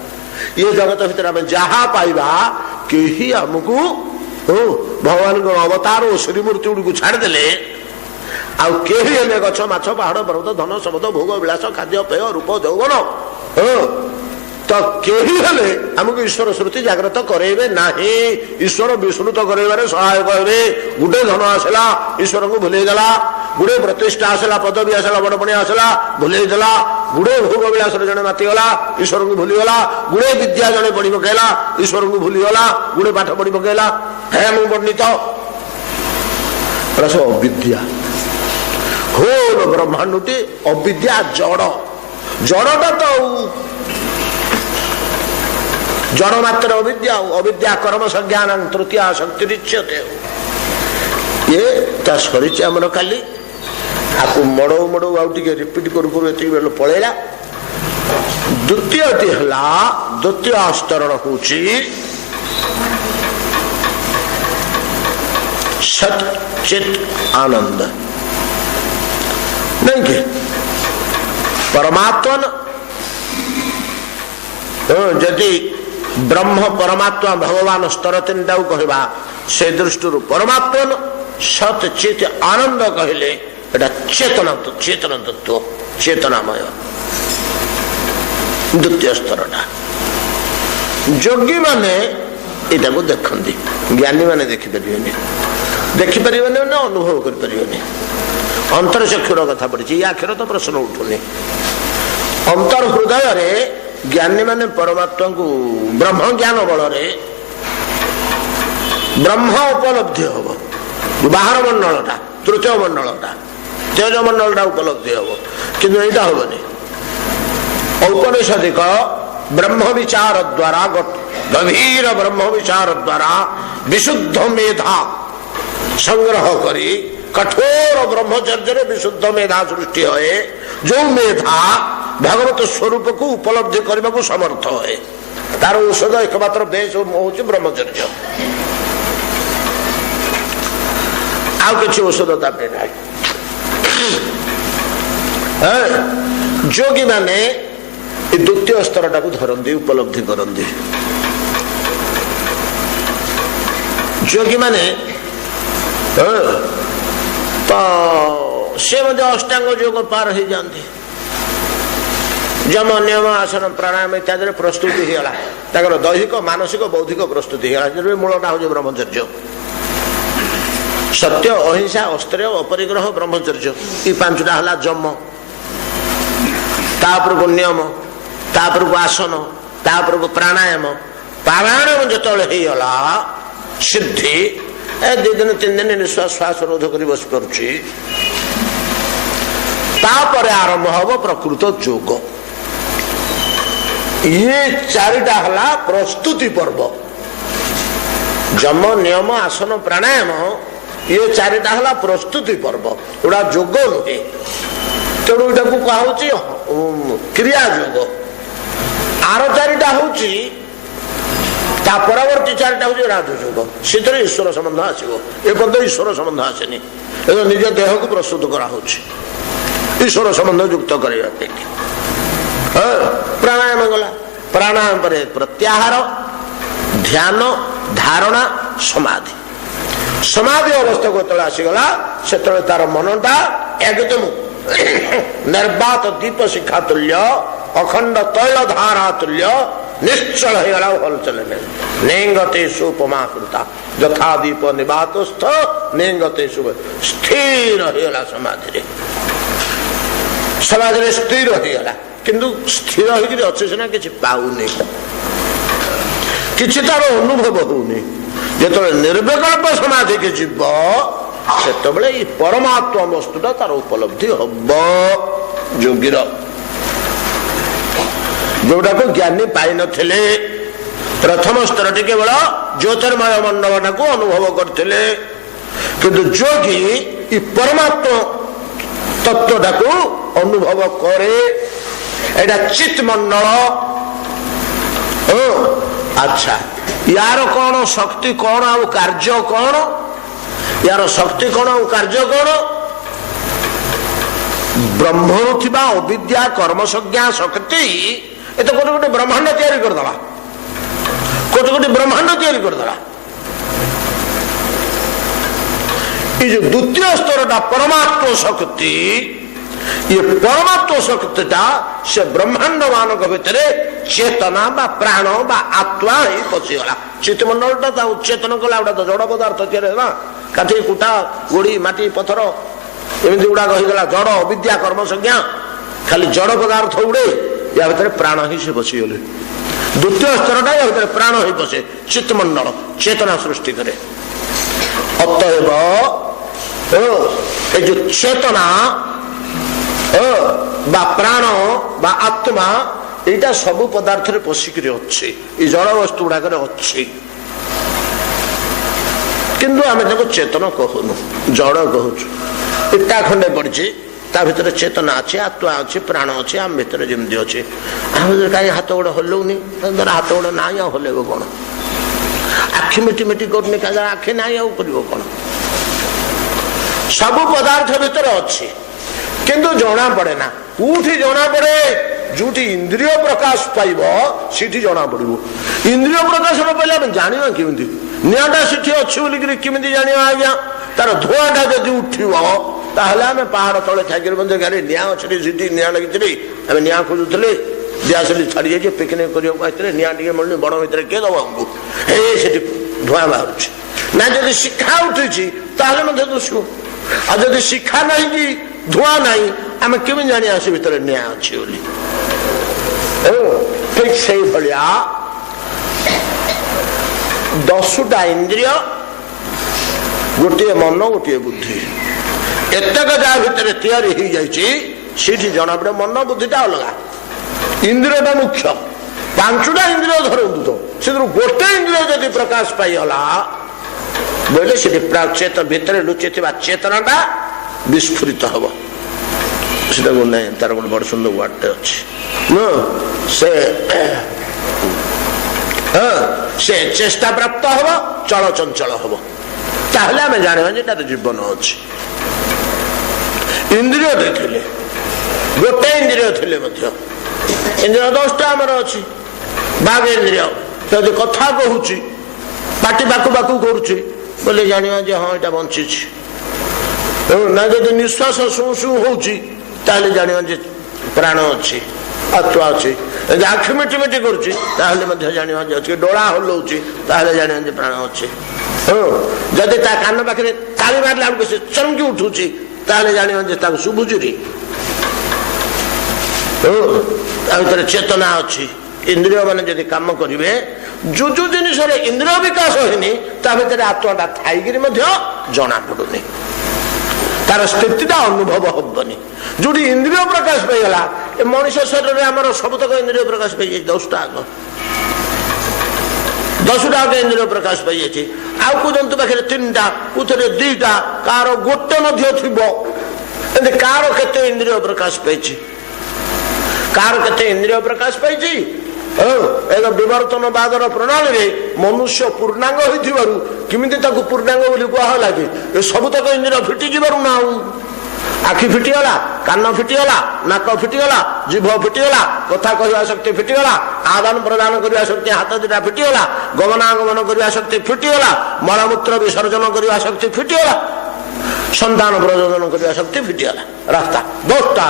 ये जगत भितर आम जहा पाइबा कहीं आमको भगवान अवतार और श्रीमूर्ति गुड़ी को छाड़देले आले गछ माछ पहाड़ पर्वत धन सम्पद भोग विलास खाद्य पेय रूप यौवन तो कहीं हेले आमको ईश्वर श्रुति जागृत करेबे नाही। ईश्वर विस्मृत करारे सहायक हे गुटे धन आसला ईश्वर को भूलेगला गुड़े प्रतिष्ठा आसला पदवी आसला बड़पणी आसला भूलेला गुड़े भोग विलास जड़े मातीगला ईश्वर को भूलीगला गुड़े विद्या जड़े पढ़ी पकईला ईश्वर को भूलीगला गुड़े पाठ पढ़ी पकईला है मु पंडित सब अविद्या हो ब्रह्मांडटी अविद्या जड़ जड़टा तो जड़ मात्र अविद्या अविद्या कर्म संज्ञान तृतीय शक्ति ये सरी आमर काली आपको मड़ो मड़ो आगे रिपीट करूँ ये बेल पलैला। द्वितीयटी है द्वितीय स्तरण हूँ सत चित आनंद नहीं कि परमात्मन जदि ब्रह्म परमात्मा भगवान स्तर 3टा कहवा से दृष्टि परमात्मन सत चित आनंद कहले चेतन चेतन तत्व चेतनामय द्वितीय स्तरटा योगी माने एटा को देखंती ज्ञानी माने देखिपारे अनुभव करें अंतर चक्षुर कथा पड़ी या अक्षर तो प्रश्न उठुनी अंतर हृदय रे ज्ञानी माने परमात्मा को ब्रह्म ज्ञान बल ब्रह्म उपलब्धि हम बाहर मंडलटा तृतीय मंडलटा तेजमंडल उपलब्धि हम किंतु यहाँ हेनी औपनिषदिक ब्रह्म विचार द्वारा गभीर ब्रह्म विचार द्वारा विशुद्ध मेधा संग्रह करी कठोर ब्रह्मचर्य विशुद्ध मेधा सृष्टि होए जो मेधा भगवत स्वरूप को उपलब्धि करने को समर्थ है तार औषध एकमात्र बेस हूँ ब्रह्मचर्य आउ कि औषध ना जोगी माने द्वितीय स्तर टाक धरती उपलब्धि करती जोगी माने तो से अष्टांग योग पार हो जाती जम नियम आसन प्राणायाम इत्यादि प्रस्तुति होगा दैहिक मानसिक बौद्धिक प्रस्तुति होगा मूलटा हूँ ब्रह्मचर्य सत्य अहिंसा अस्त्र्य अपरिग्रह ब्रह्मचर्य ये पांचटा है जम तापर को नियम तापर को आसन तापर को प्राणायाम प्राणायाम जो सिद्धि 2 दिन 3 दिन निश्वास श्वास रोध कर बस पड़ुछि तापर आरंभ हम प्रकृत योग ये 4टा हला प्रस्तुति पर्व जम नियम आसन प्राणायाम ये 4टा हला प्रस्तुति पर्व एटा योग नुहे तेणु यहाँ को कहा क्रिया योग आर 4टा हूँ परवर्ती 4टा हूँ राजयोग से ईश्वर संबंध आसो एपर्त ईश्वर संबंध आसेनी निज देह को प्रस्तुत करा ईश्वर संबंध युक्त करने प्राणायाम गला प्राणायाम पर प्रत्याहार ध्यान धारणा समाधि समाधि अवस्था को जो आसीगला से तार मनटा एकदम निर्वात दीप शिखा तुल्य अखंड तैल धारा तुल्य निश्चल हलचल नेंगते सुपमा कृता यथा दीप निवातस्थ नेंगते स्थिर होगा समाधि समाधि स्थिर होगा किंतु स्थिर होकर अच्छे सीना कि पाऊनी कि तार अनुभव होनी जो निर्विकल्प समाधि के जीव से परमात्मा वस्तुटा तार उपलब्धि हम योगीर जोटा को ज्ञानी पाई नथिले प्रथम स्तर टी केवल ज्योतिर्मय मंडल को अनुभव करथिले किंतु जोगी परमात्मा तत्वटा को अनुभव करे एटा चित मंडल अच्छा यार कौन शक्ति कौन आ कार्य कौन यार शक्ति कौन आ कार्य कौन ब्रह्मणु थिबा अविद्या कर्म संज्ञा शक्ति ये तो कोटि कोटि ब्रह्मांड तैयारी करदेला कोटि कोटि ब्रह्मांड तैयारी करदेला ये जो द्वितीय स्तर परमात्मा शक्ति ये परमात्मा शक्तिटा से ब्रह्मांड मान भितर चेतना बा प्राण बा आत्मा ही पशिगला चित्तमंडलटा चेतन कला गोटा तो जड़ पदार्थ तैयारी ना काठी कुटा गोड़ी माटी पथर एमती गुड़ा रहीगला जड़ अविद्या कर्म संज्ञा खाली जड़ पदार्थ गुड़े या भीतर प्राण ही से बसीगले द्वितीय स्तरटा या भीतर प्राण ही बसे चित्तमंडल चेतना सृष्टि करे अतएव जो चेतना बा प्राण बा आत्मा यहाँ सबू पदार्थ पशिक अच्छे जड़ वस्तु गुड़ाक अच्छे किंतु आम चेतन कहूनु जड़ कहूँ इटा खंडे पड़ी ता भीतर चेतना अच्छे आत्मा अच्छे प्राण अच्छे आम भीतर जमी अच्छे आम कहीं हाथ गोड़ हल्लौनी हाथ गोड़ ना हल्लेब कौन आखि मिटी मिटी करनी आखि ना कर कौन सब पदार्थ भीतर अच्छे किंतु जना पड़े ना कौटी जना पड़े जो इंद्रिय प्रकाश पाइब सीठी जना पड़ो इंद्रिय प्रकाश पाइले आम जाना केमी निआटा सीठी अच्छी बोलिकी केमी जाना आज्ञा तार धुआटा जदि उठिब ताहले आम पहाड़ तले थी गाड़ी निआ अच्छी सीठी निआ लगी आम निआ खोजुले दिआसली छाड़ी जाइए पिकनिक करते निआ टे मिलनी बण भर किए दब आमको हे धुआं बाहर ना जब शिखा उठी दुषु आ जब शिखा ना कि धुआं ना आम केमी जाना से भर निआ अच्छी बोली ठीक से भाया 10टा इंद्रिय गोटे मन गोटे बुद्धि एतक जहाँ भितर तैयारी हो जाइए जना पड़े मन बुद्धिटा अलग इंद्रियटा मुख्य पांचटा इंद्रिय धरतु तो से गोटे इंद्रिय जदि प्रकाश पाईगला बोले से प्राचेत भितर लुचि चेतनाटा विस्फुरित हम नहीं तार गोटे बड़ सुंदर वार्डटे अच्छे से चेष्टा प्राप्त हम चल चंचल हम ताहले आम जाना जीवन अच्छे इंद्रिय थे गोटे इंद्रिय थे इंद्रिय 10टा आमर अच्छी बाघ इंद्रिय जब कथा कहूँ पाटी बाकू बाकू करुच्ची बोले जाना हाँ यहाँ बंची ना जब निश्वास शू शू होची जाना प्राण अच्छी आत्मा अच्छी आखि मिटी मिटी करुच्ची जाना डोला हल्लाऊँच जाना प्राण अच्छे जदि कान पाखे ताली मारला बेलू से चमकी उठुची जाना शुभुचुरी भर चेतना अच्छी इंद्रिय मान जदि कम करेंगे जो जो जिनिस इंद्रिय विकास होनी भर आत्माटा थी जना पड़ूनी तार स्थितिटा अनुभव हेनी जो इंद्रिय प्रकाश पाईगला मनुष्य शरीर में आम सबतक इंद्रिय प्रकाश पाई 10टा आग 10टा आग इंद्रिय प्रकाश पाई आउ को जंतु पाखे 3टा उतरे 2टा कार गोटे कार केते इंद्रिय प्रकाश पाई कार केते इंद्रिय प्रकाश पाई एक विवर्तनवादर प्रणाली मनुष्य पूर्णांग होमिति पूर्णांग कहला कि सबुतक इंद्रिय फिटी ना आखि फिटीगला कान फिटीगला नाक फिटीगला जीभ फिटीगला कथा कहवा शक्ति फिटीगला आदान प्रदान करने शक्ति हाथ 2टा फिटीगला गमनागमन करने शक्ति फिटीगला मलमूत्र विसर्जन करने शक्ति फिटीगला संतान प्रजोजन करने शक्ति फिटीगला रास्ता 10टा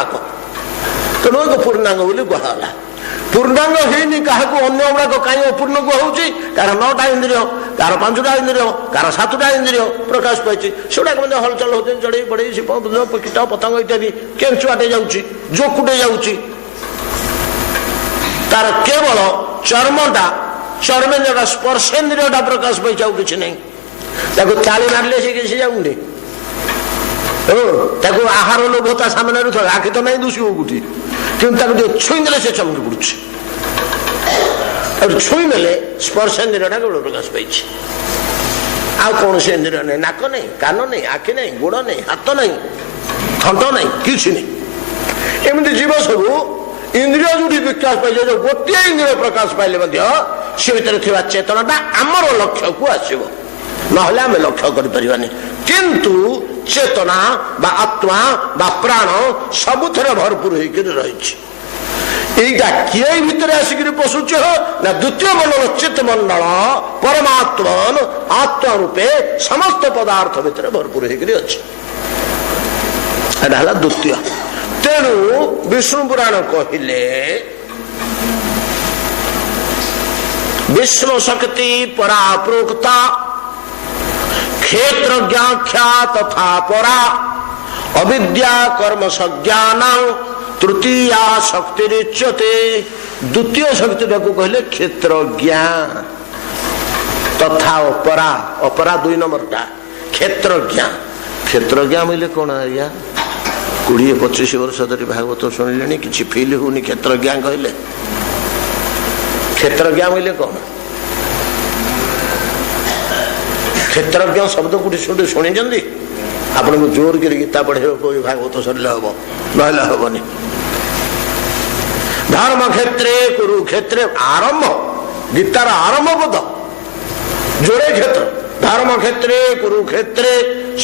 तेणु एक पूर्णांग कहला पूर्णांग होनी क्या अन्य गुड़ाक कहीं अपूर्ण को होची कार 9टा इंद्रिय कार 5टा इंद्रिय कार 7टा इंद्रिय प्रकाश पाई से हलचल होते चढ़ई पड़े शिप कीट पतंग इत्यादि केंचुआटे जोकुटे तार केवल चर्मटा चर्मेन्द्रिय स्पर्शेन्द्रियटा प्रकाश पाई कि नहीं ताली मारे से किसी जाऊनी आहार लोभता सामने आखि तो नहीं दूसरी कौटी कि छुईदे से चमकी पड़ुच्छे छुईने स्पर्शेन्द्रियटा केवल प्रकाश पाई कौन से इंद्रिय नहीं नाक नहीं कान नहीं आखि नहीं गोड़ नहीं हाथ नहीं थंट नहीं किसी नहीं एमती जीव सब इंद्रिय जो विकास पाई जो गोटे इंद्रिय प्रकाश पाइले सी भर चेतनाटा आमर लक्ष्य को आसब ना आम लक्ष्य करें किंतु चेतना बा आत्मा बा प्राण सबुथरे भरपूर होकर रही यहीटा किए भितर आसिक पशुच ना द्वितीय मंडल चित्त मंडल परमात्मन आत्मा रूपे समस्त पदार्थ भितर भरपूर होकर अच्छे द्वितीय तेणु विष्णु पुराण कहले विष्णु शक्ति परा प्रोक्ता क्षेत्र ज्ञाख्या तथा परा अविद्या कर्म सज्ञान तृतीया शक्ति द्वितीय शक्ति कहले क्षेत्र ज्ञान तथा अपरा अपरा 2 नंबरटा क्षेत्र ज्ञान बोले कौन आज्ञा 20-25 वर्ष धरी भागवत शुणिले कि फिल होनी क्षेत्र ज्ञान कहले क्षेत्र ज्ञान बोले कौन क्षेत्रज्ञ शब्द कोटी शुणी आपन को जोर कर गीता पढ़े कोई भागवत सरले हम ना हेनी धर्म क्षेत्रे कुरुक्षेत्रे आरंभ गीतार आरंभ पद जोरे क्षेत्र धर्म क्षेत्रे कुरुक्षेत्रे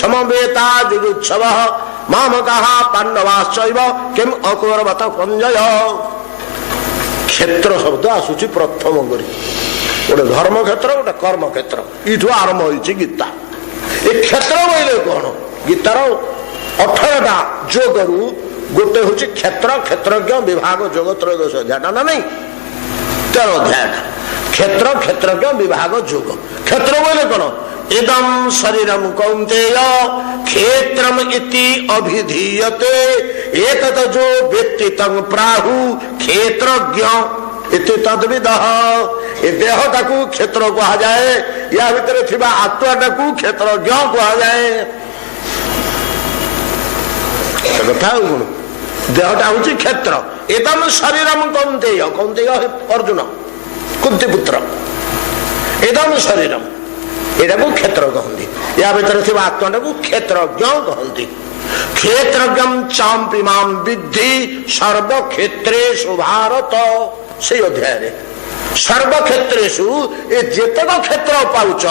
समवेता जुगुत्सव मामकाः पांडवाश्चैव किम अकुर्वत संजय क्षेत्र शब्द आसुची प्रथम करी गोटे धर्म क्षेत्र गोटे कर्म क्षेत्र इठू आरंभ होती गीता ये क्षेत्र बोले कौन गीतार 18टा जोगरु गोटे हूँ क्षेत्र क्षेत्रज्ञ विभाग जोग 13 अध्यायटा ना नहीं 13 अध्यायटा क्षेत्र क्षेत्रज्ञ विभाग जोग क्षेत्र बोले कौन इदम शरीरम कौन्तेय क्षेत्रम इति अभिधीयते एक जो व्यक्ति तंग प्राहु क्षेत्रज्ञ इति तद्विदः ये देहटा को क्षेत्र कहा जाए या भितर थिबा आत्माटा को क्षेत्रज्ञ कहा जाए କଥା ଆଉ କଣ ଦେହଟା ହଉଛି କ୍ଷେତ୍ର ଏଦମ ଶରୀରମ କୌନ୍ତେୟ କୌନ୍ତେୟ ଅର୍ଜୁନ କୁନ୍ତି ପୁତ୍ର ଏଦମ ଶରୀରମ ଏଟାକୁ କ୍ଷେତ୍ର କହନ୍ତି ୟା ଭିତରେ ଥିବା ଆତ୍ମାଟାକୁ କ୍ଷେତ୍ରଜ୍ଞ କହନ୍ତି କ୍ଷେତ୍ରଜ୍ଞಂ ଚାମ୍ପିମାଂ ବିଦ୍ଧି ସର୍ବକ୍ଷେତ୍ରେଷୁ ଭାରତ ସେଇ ଅଧ୍ୟାୟରେ ସର୍ବକ୍ଷେତ୍ରେଷୁ ଏ ଯେତେକ କ୍ଷେତ୍ର ପାଉଛ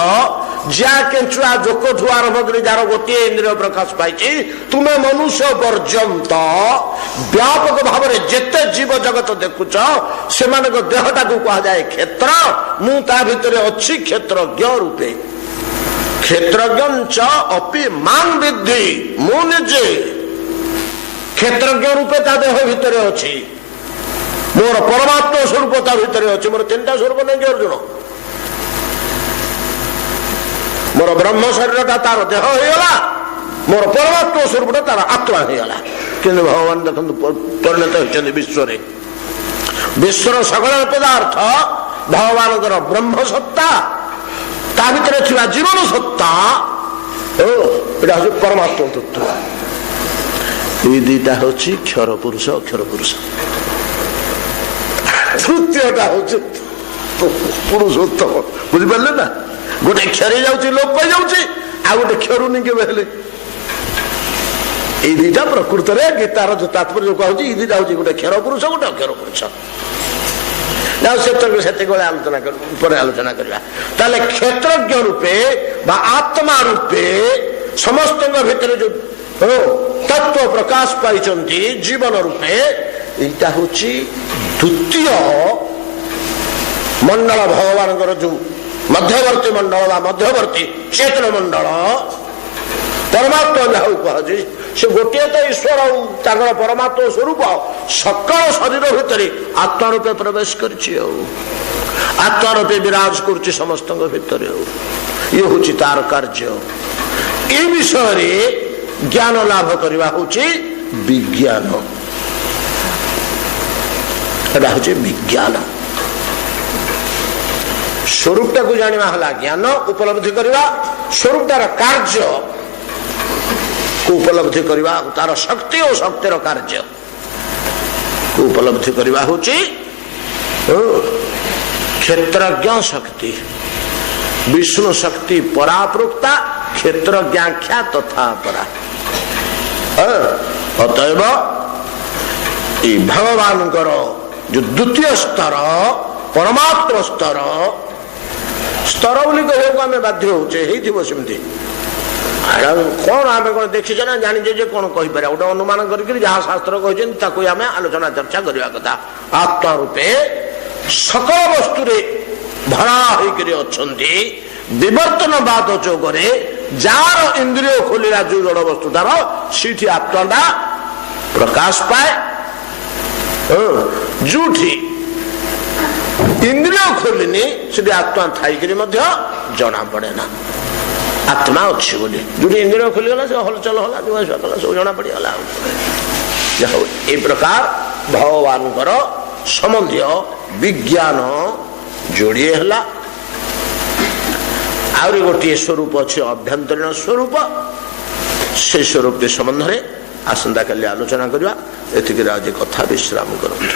ଯାହା କେଞ୍ଚୁଆ ଜୋକଠୁ ଆରମ୍ଭ କରି ଯାହାର ଗୋଟିଏ ଇନ୍ଦ୍ରିୟ ପ୍ରକାଶ ପାଇଛି ତୁମେ ମନୁଷ୍ୟ ପର୍ଯ୍ୟନ୍ତ ବ୍ୟାପକ ଭାବରେ ଯେତେ ଜୀବ ଜଗତ ଦେଖୁଛ ସେମାନଙ୍କ ଦେହଟାକୁ କୁହାଯାଏ କ୍ଷେତ୍ର ମୁଁ ତା ଭିତରେ ଅଛି କ୍ଷେତ୍ରଜ୍ଞ ରୂପେ କ୍ଷେତ୍ରଜ୍ଞ ଅପି ମାଂ ବିଦ୍ଧି ମୁଁ ନିଜେ କ୍ଷେତ୍ରଜ୍ଞ ରୂପେ ତା ଦେହ ଭିତରେ ଅଛି ମୋର ପରମାତ୍ମା ସ୍ୱରୂପ ତା ଭିତରେ ଅଛି ମୋର ତିନିଟା ସ୍ୱରୂପ ନାହିଁ କି ଅର୍ଜୁନ ମୋର ବ୍ରହ୍ମ ଶରୀରଟା ତାର ଦେହ ହେଇଗଲା ମୋର ପରମାତ୍ମା ସ୍ୱରୂପଟା ତାର ଆତ୍ମା ହେଇଗଲା କିନ୍ତୁ ଭଗବାନ ଦେଖନ୍ତୁ ପରିଣତ ହେଇଛନ୍ତି ବିଶ୍ୱରେ ବିଶ୍ୱର ସକଳ ପଦାର୍ଥ ଭଗବାନଙ୍କର ବ୍ରହ୍ମ ସତ୍ତା ତା ଭିତରେ ଥିବା ଜୀବନ ସତ୍ତା ଏଇଟା ହଉଛି ପରମାତ୍ମା ତତ୍ତ୍ୱ ଏଇ ଦିଟା ହଉଛି କ୍ଷର ପୁରୁଷ ଅକ୍ଷର ପୁରୁଷ ତୃତୀୟଟା ହଉଛି ପୁରୁଷୋତ୍ତମ ବୁଝିପାରିଲେ ନା ଗୋଟେ କ୍ଷରି ଯାଉଛି ଲୋପ ପାଇଯାଉଛି ଆଉ ଗୋଟେ କ୍ଷରୁନି କେବେ ହେଲେ ଏଇ ଦିଟା ପ୍ରକୃତରେ ଗୀତାର ଯୋଉ ତାତ୍ପର୍ଯ୍ୟ କୁହାଯାଉଛି ଏଇ ଦିଟା ହଉଛି ଗୋଟେ କ୍ଷର ପୁରୁଷ ଗୋଟେ ଅକ୍ଷର ପୁରୁଷ ସେତେବେଳେ ଆଲୋଚନା କରିବା ତାହେଲେ କ୍ଷେତ୍ରଜ୍ଞ ରୂପେ ବା ଆତ୍ମା ରୂପେ ସମସ୍ତଙ୍କ ଭିତରେ ଯୋଉ ତତ୍ତ୍ୱ ପ୍ରକାଶ ପାଇଛନ୍ତି ଜୀବନ ରୂପେ ଏଇଟା ହଉଛି ଦ୍ୱିତୀୟ ମଣ୍ଡଳ ଭଗବାନଙ୍କର ଯୋଉ ମଧ୍ୟବର୍ତ୍ତୀ ମଣ୍ଡଳ ବା ମଧ୍ୟବର୍ତ୍ତୀ ଚେତନ ମଣ୍ଡଳ ପରମାତ୍ମା ଯାହାକୁ କୁହାଯାଏ ସେ ଗୋଟିଏ ତ ଈଶ୍ୱର ଆଉ ତାଙ୍କର ପରମାତ୍ମା ସ୍ୱରୂପ ସକଳ ଶରୀର ଭିତରେ ଆତ୍ମା ରୂପେ ପ୍ରବେଶ କରିଛି ଆଉ ଆତ୍ମା ରୂପେ ବିରାଜ କରୁଛି ସମସ୍ତଙ୍କ ଭିତରେ ଆଉ ଇଏ ହଉଛି ତାର କାର୍ଯ୍ୟ ଏ ବିଷୟରେ ଜ୍ଞାନ ଲାଭ କରିବା ହଉଛି ବିଜ୍ଞାନ ଏଟା ହଉଛି ବିଜ୍ଞାନ ସ୍ୱରୂପଟାକୁ ଜାଣିବା ହେଲା ଜ୍ଞାନ ଉପଲବ୍ଧି କରିବା ସ୍ୱରୂପଟାର କାର୍ଯ୍ୟ ଉପଲବ୍ଧି କରିବା ତାର ଶକ୍ତି ଓ ଶକ୍ତିର କାର୍ଯ୍ୟ ଉପଲବ୍ଧି କରିବା ହଉଛି କ୍ଷେତ୍ରଜ୍ଞ ଶକ୍ତି ବିଷ୍ଣୁ ଶକ୍ତି ପରାପୃକ୍ତା କ୍ଷେତ୍ରଜ୍ଞାଖ୍ୟା ତଥା ପରା ଅତଏବ এই ଭଗବାନଙ୍କର ଯୋଉ ଦ୍ୱିତୀୟ ସ୍ତର ପରମାତ୍ମା ସ୍ତର ବୋଲି କହିବାକୁ ଆମେ ବାଧ୍ୟ ହଉଛେ ହେଇଥିବ ସେମିତି କଣ ଆମେ କଣ ଦେଖିଛେ ନା ଜାଣିଛେ ଯେ କଣ କହିପାରିବା ଗୋଟେ ଅନୁମାନ କରିକି ଯାହା ଶାସ୍ତ୍ର କହିଛନ୍ତି ତାକୁ ଆମେ ଆଲୋଚନା ଚର୍ଚ୍ଚା କରିବା କଥା ଆତ୍ମା ରୂପେ ସକଳ ବସ୍ତୁରେ ଭରା ହେଇକରି ଅଛନ୍ତି ବିବର୍ତ୍ତନବାଦ ଯୋଗରେ ଯାହାର ଇନ୍ଦ୍ରିୟ ଖୋଲିଲା ଯୋଉ ଜଡ଼ ବସ୍ତୁ ତାର ସେଇଠି ଆତ୍ମାଟା ପ୍ରକାଶ ପାଏ ଯୋଉଠି ଇନ୍ଦ୍ରିୟ ଖୋଲିନି ସେଠି ଆତ୍ମା ଥାଇକରି ମଧ୍ୟ ଜଣା ପଡେ ନା ଆତ୍ମା ଅଛି ବୋଲି ଯୋଉଠି ଇନ୍ଦ୍ରିୟ ଖୋଲିଗଲା ସେ ହଲଚଲ ହେଲା ସବୁ ଜଣା ପଡିଗଲା ଆଉ ଏ ପ୍ରକାର ଭଗବାନଙ୍କର ସମ୍ବନ୍ଧୀୟ ବିଜ୍ଞାନ ଯୋଡ଼ିଏ ହେଲା ଆହୁରି ଗୋଟିଏ ସ୍ୱରୂପ ଅଛି ଅଭ୍ୟନ୍ତରୀଣ ସ୍ୱରୂପ ସେ ସ୍ୱରୂପଟି ସମ୍ବନ୍ଧରେ ଆସନ୍ତାକାଲି ଆଲୋଚନା କରିବା ଏତିକିରେ ଆଜି କଥା ବିଶ୍ରାମ କରନ୍ତୁ।